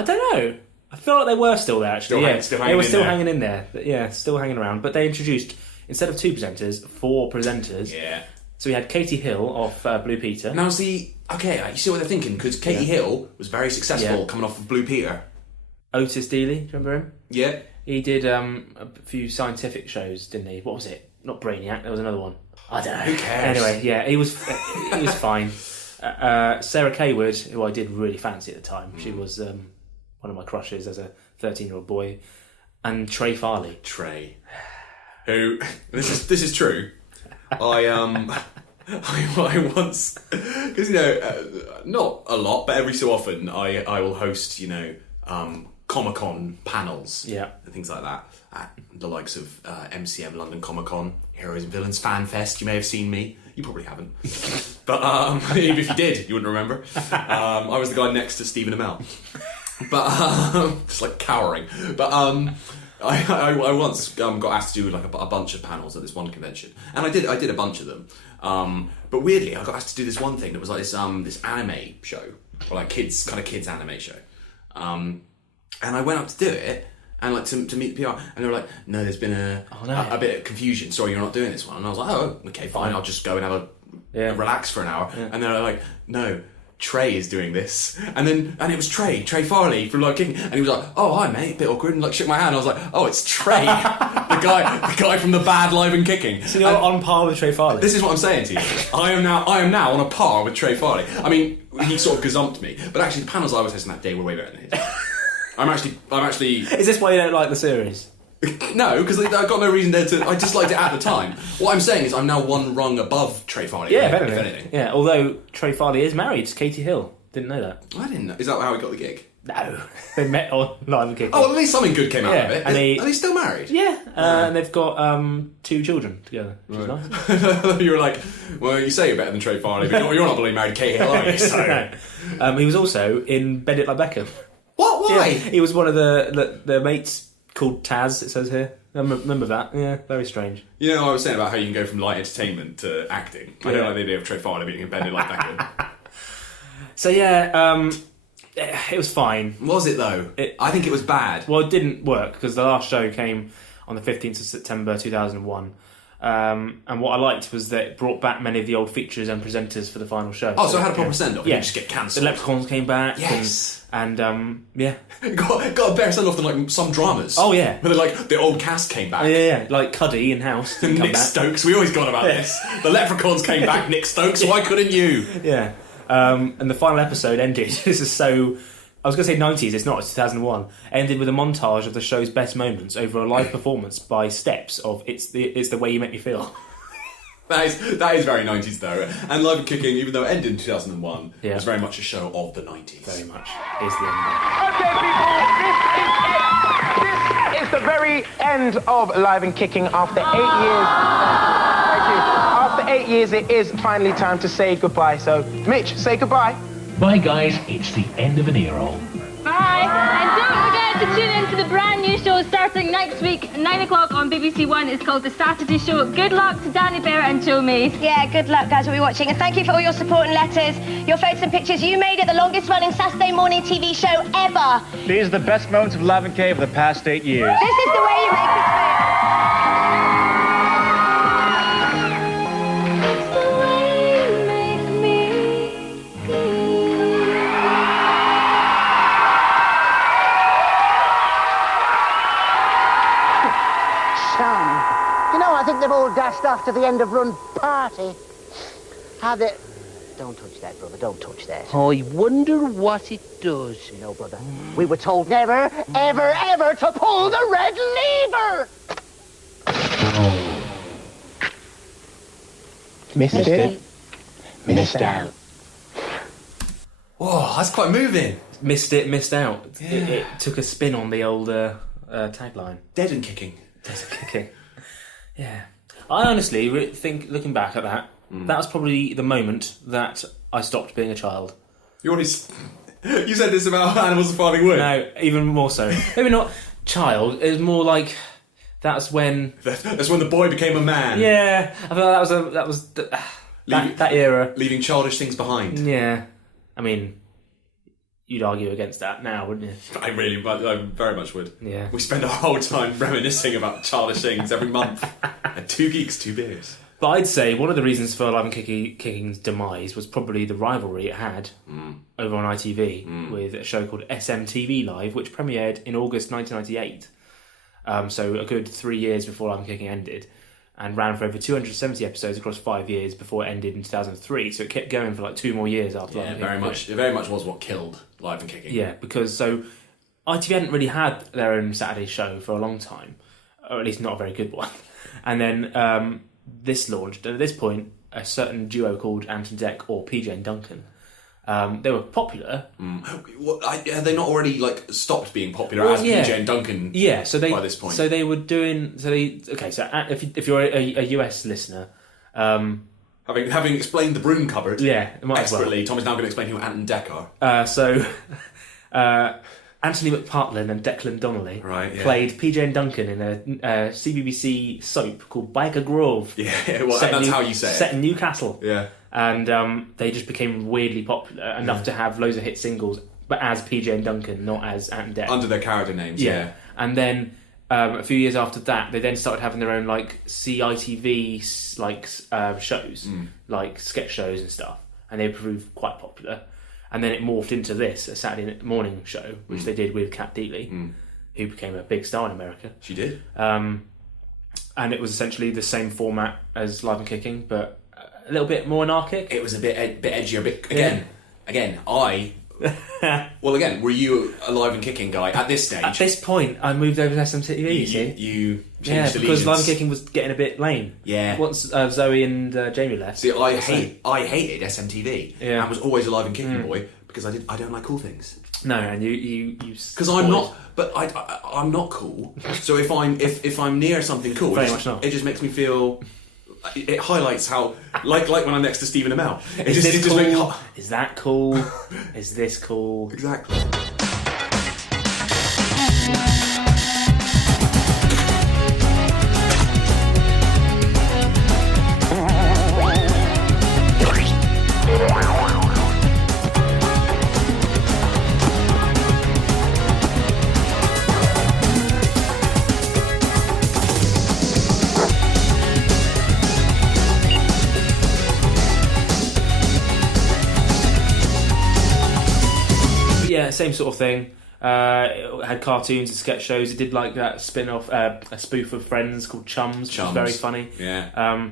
don't know. I feel like they were still there. Actually, they were still hanging in there. But, still hanging around. But they introduced, instead of 2 presenters, 4 presenters. Yeah. So we had Katie Hill off Blue Peter. Now see what they're thinking, because Katie Hill was very successful coming off of Blue Peter. Otis Dealey, do you remember him? Yeah. He did a few scientific shows, didn't he? What was it? Not Brainiac, there was another one. I don't know. Who cares? Anyway, yeah, he was fine. Sarah Kaywood, who I did really fancy at the time, she was one of my crushes as a 13-year-old boy. And Trey Farley. Trey. Who, this is true. I once, because not a lot, but every so often I will host Comic-Con panels, and things like that, at the likes of MCM London Comic-Con, Heroes and Villains Fan Fest. You may have seen me. You probably haven't, but even if you did, you wouldn't remember. I was the guy next to Stephen Amell, but just like cowering. But I once got asked to do like a bunch of panels at this one convention, and I did a bunch of them. But weirdly, I got asked to do this one thing that was like this anime show, or like kids anime show. And I went up to do it, and like to meet the PR, and they were like, "No, there's been a bit of confusion. Sorry, you're not doing this one." And I was like, "Oh, okay, fine. I'll just go and have a relax for an hour." Yeah. And they're like, "No, Trey is doing this." And it was Trey Farley from Live Kicking, and he was like, "Oh, hi mate," a bit awkward, and like shook my hand. I was like, "Oh, it's Trey, the guy from the bad Live and Kicking." So you're on par with Trey Farley. This is what I'm saying to you. I am now on a par with Trey Farley. I mean, he sort of gazumped me, but actually the panels I was hosting that day were way better than his. I'm actually. Is this why you don't like the series? No, because I've got no reason there to. I disliked it at the time. What I'm saying is I'm now one rung above Trey Farley. Yeah, if anything. Yeah, although Trey Farley is married to Katie Hill. Didn't know that. I didn't know. Is that how he got the gig? No. They met on Live and Kicking. Oh, well, at least something good came out of it. And are they still married? Yeah. And they've got 2 children together, which is nice. You were like, well, you say you're better than Trey Farley, but you're not bloody married to Katie Hill, are you? So. No. He was also in Bend It Like Beckham. What? Why? Yeah, he was one of the mates called Taz, it says here. Remember that? Yeah, very strange. You know, I was saying about how you can go from light entertainment to acting. I don't like the idea of Trey Farley being in Bend It Like Beckham. So yeah, it was fine. Was it though? I think it was bad. Well, it didn't work because the last show came on the 15th of September 2001. And what I liked was that it brought back many of the old features and presenters for the final show. Oh, so it had a proper send-off? Yeah. You just get cancelled. The Leprechauns came back. Yes. And yeah. got a better send-off than like some dramas. Oh, yeah. Where like the old cast came back. Yeah. Like Cuddy in House. Nick Stokes. We always got about this. The Leprechauns came back, Nick Stokes. Why couldn't you? Yeah. And the final episode ended. This is so... I was going to say 90s, it's not, it's 2001. Ended with a montage of the show's best moments over a live performance by Steps of It's the Way You Make Me Feel. That is very 90s though. And Live and Kicking, even though it ended in 2001, was very much a show of the 90s. Very much. Is the end. Okay, people, this is the very end of Live and Kicking after 8 years. Thank you. After 8 years, it is finally time to say goodbye. So, Mitch, say goodbye. Bye, guys. It's the end of an era. Bye. And don't forget to tune in to the brand new show starting next week, 9 o'clock on BBC One. It's called The Saturday Show. Good luck to Danny Bear and Joe Mays. Yeah, good luck, guys, we'll be watching. And thank you for all your support and letters, your photos and pictures. You made it the longest running Saturday morning TV show ever. These are the best moments of Live and Cave of the past 8 years. This is the way you make it feel. I think they've all dashed off to the end of run party. Have they... Don't touch that, brother. Don't touch that. I wonder what it does. No, brother. We were told never, ever, ever to pull the red lever. Missed it. Missed out. Whoa, that's quite moving. Missed it, missed out. Yeah. It took a spin on the old tagline. Dead and kicking. Dead and kicking. Yeah. I honestly think, looking back at that, that was probably the moment that I stopped being a child. You said this about Animals of Farming Wood. No, even more so. Maybe not child. It was more like that's when the boy became a man. Yeah, I felt that was that era, leaving childish things behind. Yeah, I mean, you'd argue against that now, wouldn't you? I very much would. Yeah, we spend our whole time reminiscing about childish things every month. And 2 geeks, 2 beers. But I'd say one of the reasons for Live and Kicking's demise was probably the rivalry it had over on ITV with a show called SMTV Live, which premiered in August 1998. So a good 3 years before Live and Kicking ended, and ran for over 270 episodes across 5 years before it ended in 2003. So it kept going for like 2 more years after. Yeah, very much. It very much was what killed Live and Kicking. Yeah, because ITV hadn't really had their own Saturday show for a long time, or at least not a very good one. And then this launched. At this point, a certain duo called Ant and Dec, or PJ and Duncan. They were popular. Had they not already stopped being popular as PJ and Duncan? Yeah, so by this point. So they were doing. So if you're a US listener, having explained the broom cupboard, yeah, expertly, Tom is now going to explain who Ant and Dec are. Anthony McPartlin and Declan Donnelly played PJ and Duncan in a CBBC soap called Biker Grove. Yeah, well, that's how you say it. Set in Newcastle. Yeah. And they just became weirdly popular enough to have loads of hit singles, but as PJ and Duncan, not as Ant and Dec. Under their character names, yeah. And then a few years after that, they then started having their own like CITV shows, like sketch shows and stuff, and they proved quite popular. And then it morphed into this, a Saturday morning show, which they did with Kat Deeley, who became a big star in America. She did. And it was essentially the same format as Live and Kicking, but a little bit more anarchic. It was a bit edgier, a bit... were you a Live and Kicking guy at this stage? At this point, I moved over to SMTV, you changed because Live and Kicking was getting a bit lame. Yeah. Once Zoe and Jamie left. See, I hated SMTV and was always a Live and Kicking boy because I don't like cool things. No, and you because I'm not, but I'm not cool. So if I'm near something cool, it just makes me feel. It highlights how, like when I'm next to Stephen Amell. Is that cool? Is this cool? Exactly. Yeah, same sort of thing. It had cartoons and sketch shows. It did like that spin-off, a spoof of Friends called Chums, which was very funny. Yeah.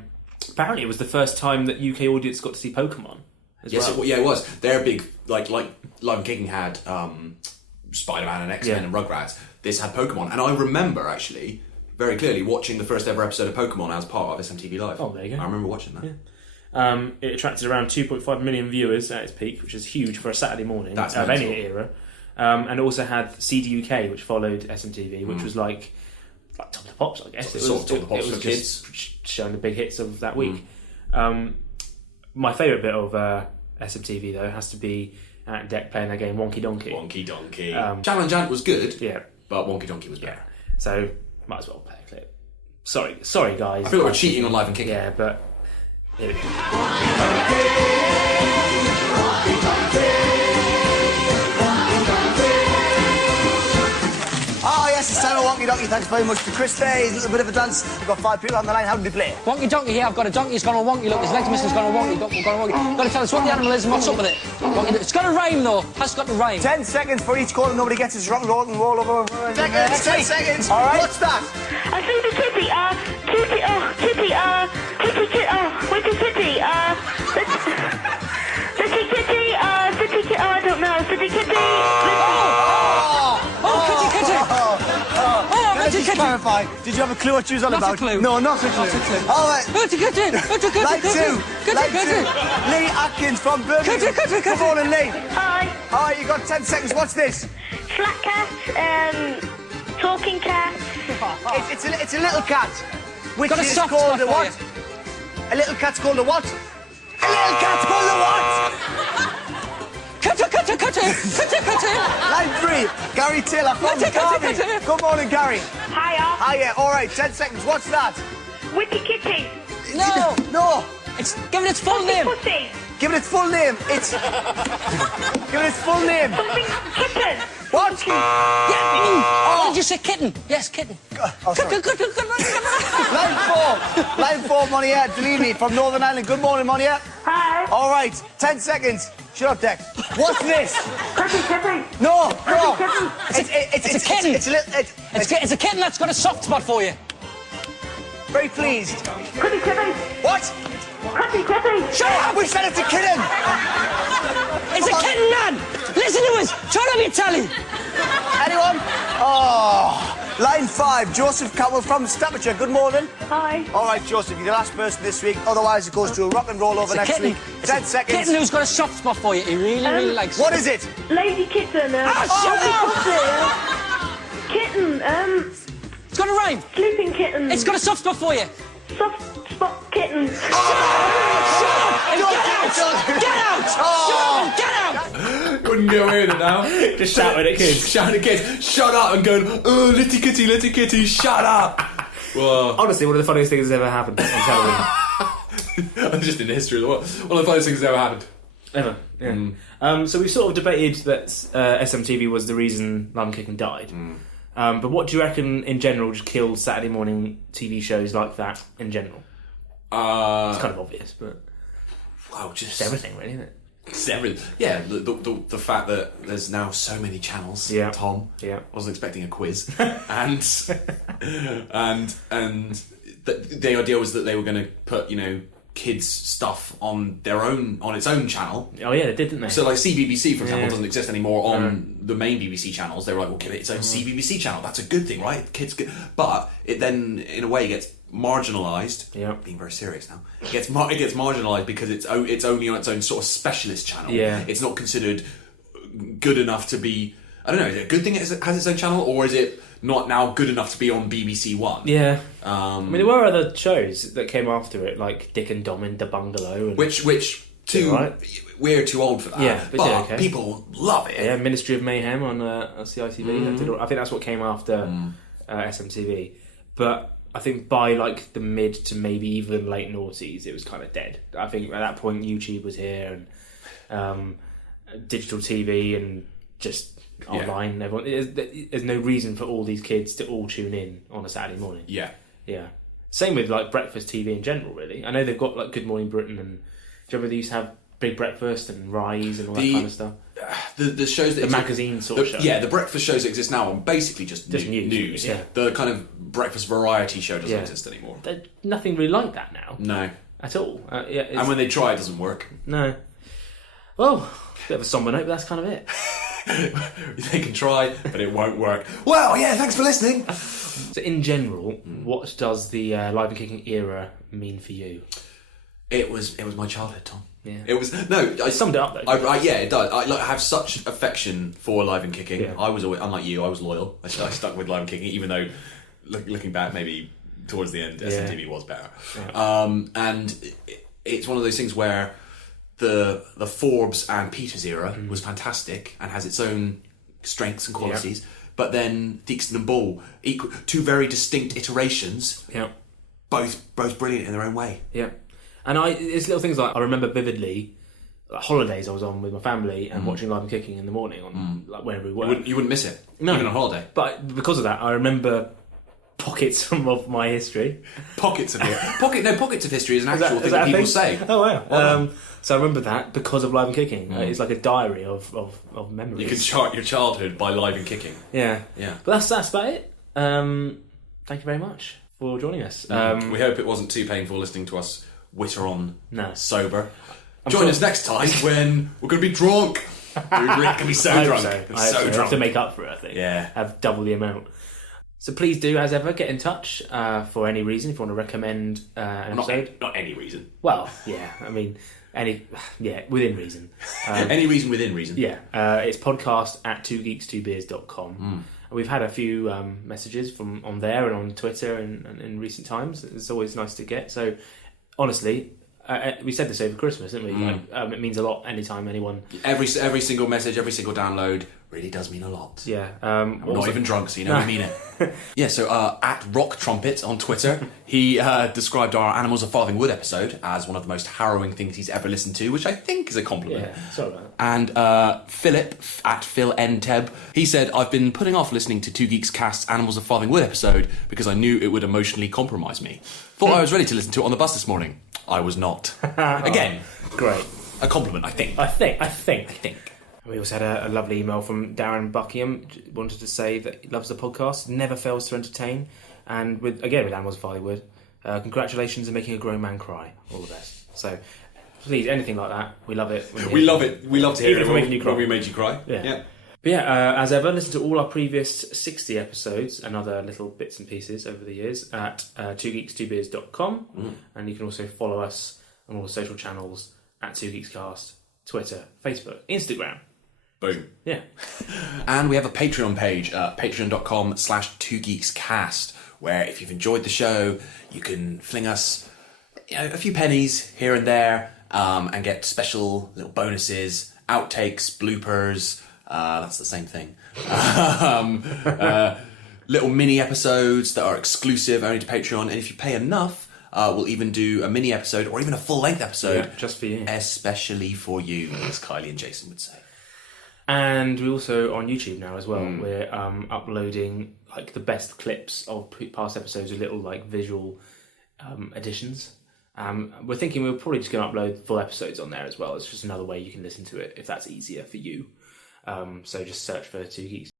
Apparently, it was the first time that UK audience got to see Pokemon. It was. They're big. Like Live and Kicking had Spider-Man and X-Men and Rugrats. This had Pokemon, and I remember actually very clearly watching the first ever episode of Pokemon as part of SMTV Live. Oh, there you go. I remember watching that. Yeah. It attracted around 2.5 million viewers at its peak, which is huge for a Saturday morning of any era. And it also had CD UK, which followed SMTV, which was like Top of the Pops, I guess. It was Top of the Pops for kids, showing the big hits of that week. My favourite bit of SMTV though has to be Ant and Dec playing their game Wonky Donkey. Wonky Donkey. Challenge Ant was good, but Wonky Donkey was better. So might as well play a clip. Sorry, guys. I feel like we're cheating on Live and Kicking. Yeah, but. Here we go. Oh, yes, it's time for Wonky Donkey. Thanks very much to Chris there. He's a little bit of a dance. We've got 5 people on the line. How did they play? Wonky Donkey here. I've got a donkey. It's gone on wonky. Look, his legs missing. It's gone on wonky. Got to tell us what the animal is and what's up with it. It's got to rhyme, though. Has got to rhyme. 10 seconds for each call and nobody gets his rock and roll over. 10 seconds. All right. What's that? I see the kitty, kitty, where's the kitty, I don't know, kitty. Let's just clarify. Did you have a clue what you was on about? Not a clue. No, not a clue. All right. Line 2. Lee Atkins from Birmingham. Good morning, Lee. Hi. All right, you got 10 seconds. What's this? Flat cat, talking cat. It's a little cat. Which is called a what? A little cat's called a what? A little cat's called a what? Cut it. Line 3, Gary Taylor from Derby. Good morning, Gary. Hiya. All right, 10 seconds. What's that? Witty kitty. No. Give it its full name. Pussy. Give it its full name. Give it its full name. Something kitten. What? Oh, did you say kitten? Yes, kitten. Oh, sorry. Line 4, Monia Delaney from Northern Ireland. Good morning, Monia. Hi. All right, 10 seconds. Shut up, Dec. What's this? Kitty. No. It's a kitten. It's a kitten that's got a soft spot for you. Very pleased. Kitty. What? Kitty. Shut up! We said it's a kitten. It's a kitten, man. Listen to us. Turn on your telly. Anyone? Oh. Line 5, Joseph Cowell from Staffordshire. Good morning. Hi. All right, Joseph, you're the last person this week. Otherwise, it goes to a rock and roll over next week. 10 seconds. Kitten who's got a soft spot for you. He really likes it. What is it? Lady kitten. Shut up! Kitten. It's got a rhyme. Sleeping kitten. It's got a soft spot for you. Soft spot kitten. Shut up! Get out! Get out! get away with it now. Just shouting at kids. Shouting at kids. Shut up and going, oh, litty kitty, shut up. Whoa. Honestly, one of the funniest things that's ever happened on television. Just in the history of the world. One of the funniest things that's ever happened. Ever, yeah. So we've sort of debated that SMTV was the reason Live and Kicking died. But what do you reckon, in general, just killed Saturday morning TV shows like that, in general? It's kind of obvious, but... Well, just... It's everything, really, isn't it? It's everything. Yeah, the fact that there's now so many channels, Tom. Yeah. Wasn't expecting a quiz. and the idea was that they were going to put, kids stuff on its own channel. Oh yeah, they did, didn't they? So like CBBC, for example, doesn't exist anymore on the main BBC channels. They were like, we'll give it its own CBBC channel. That's a good thing, right? Kids get, but it then in a way gets marginalised. Yeah, being very serious now. It gets marginalised because it's only on its own sort of specialist channel. Yeah, it's not considered good enough to be. I don't know. Is it a good thing it has its own channel, or is it not now good enough to be on BBC One? Yeah. I mean, there were other shows that came after it, like Dick and Dom in the Bungalow. And which we're too old for that. Yeah, but people love it. Yeah, Ministry of Mayhem on CITV. I think that's what came after SMTV. But I think by like the mid to maybe even late noughties, it was kind of dead. I think at that point YouTube was here and digital TV and just online. Everyone, there's no reason for all these kids to all tune in on a Saturday morning. Yeah. Same with like breakfast TV in general. Really, I know they've got like Good Morning Britain and do you remember they used to have Big Breakfast and Rise and all that kind of stuff. The shows that magazine sort of show. Yeah, the breakfast shows that exist now are basically just news. Yeah. The kind of breakfast variety show doesn't exist anymore. There's nothing really like that now. No, at all. And when they try, it doesn't work. No. Well, bit of a somber note, but that's kind of it. They can try, but it won't work. Well, yeah, thanks for listening. So in general, what does the Live and Kicking era mean for you? It was my childhood, Tom. Yeah. It was I summed it up though. Yeah, it does. I have such affection for Live and Kicking. Yeah. I was always, unlike you, I was loyal. I stuck with Live and Kicking, even though looking back, maybe towards the end, SMTV was better. Yeah. And it's one of those things where the Forbes and Peters era was fantastic and has its own strengths and qualities. Yeah. But then Theakston and Ball, two very distinct iterations. Yeah. Both brilliant in their own way. Yeah. And it's little things like I remember vividly like holidays I was on with my family and watching Live and Kicking in the morning on like wherever we were. You wouldn't miss it, no, even on holiday. But because of that, I remember pockets of my history. Pockets of history is an actual thing that people say. Oh wow! So I remember that because of Live and Kicking. It's like a diary of memories. You can chart your childhood by Live and Kicking. Yeah. But that's about it. Thank you very much for joining us. We hope it wasn't too painful listening to us witter on sober. I'm Join us next time when we're going to be drunk. We're going to be so drunk. So drunk to make up for it, I think. Yeah. Have double the amount. So please do, as ever, get in touch for any reason if you want to recommend an episode. Not any reason. Well, yeah. I mean, within reason. Any reason within reason. Yeah. It's podcast@twogeeks2beers.com. We've had a few messages from on there and on Twitter and in recent times. It's always nice to get. So, honestly, we said this over Christmas, didn't we? It means a lot anytime anyone... Every single message, every single download really does mean a lot. Yeah. I'm not even drunk, so you know I mean it. Yeah, so at Rock Trumpet on Twitter, he described our Animals of Farthing Wood episode as one of the most harrowing things he's ever listened to, which I think is a compliment. Yeah, sorry about that. And Philip, at Phil Nteb, he said, I've been putting off listening to Two Geeks Cast's Animals of Farthing Wood episode because I knew it would emotionally compromise me. Thought I was ready to listen to it on the bus this morning. I was not. Again, great. A compliment, I think. I think. We also had a lovely email from Darren Buckingham. Wanted to say that he loves the podcast, never fails to entertain, and with Animals of Farthing Wood, congratulations on making a grown man cry. All the best. So, please, anything like that, we love it. We love it. We love to hear it. Even if we're making you cry. When we made you cry. Yeah. But yeah, as ever, listen to all our previous 60 episodes and other little bits and pieces over the years at twogeeks2beers.com, and you can also follow us on all the social channels at 2geekscast, Twitter, Facebook, Instagram. Boom. Yeah. And we have a Patreon page, patreon.com/2geekscast, where if you've enjoyed the show, you can fling us a few pennies here and there and get special little bonuses outtakes, bloopers. That's the same thing. Little mini episodes that are exclusive only to Patreon, and if you pay enough, we'll even do a mini episode or even a full-length episode, just for you, especially for you, as Kylie and Jason would say. And we're also on YouTube now as well. We're uploading like the best clips of past episodes with little like visual additions. We're thinking we're probably just going to upload full episodes on there as well. It's just another way you can listen to it if that's easier for you. So just search for 2 Geeks.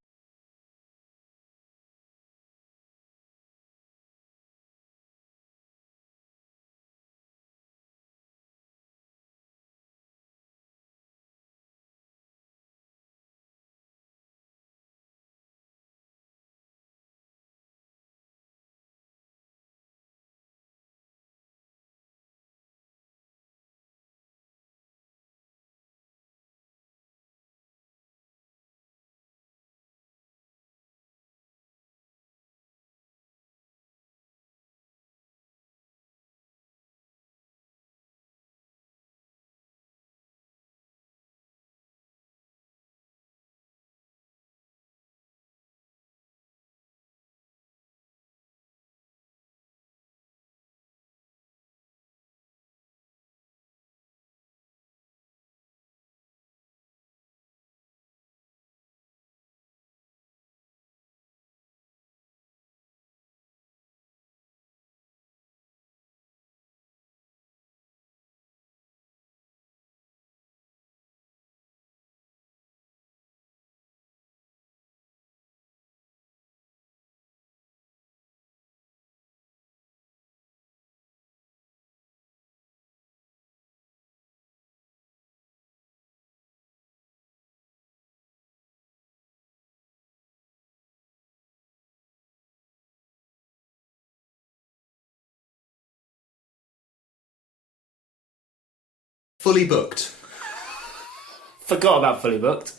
Fully booked. Forgot about Fully Booked.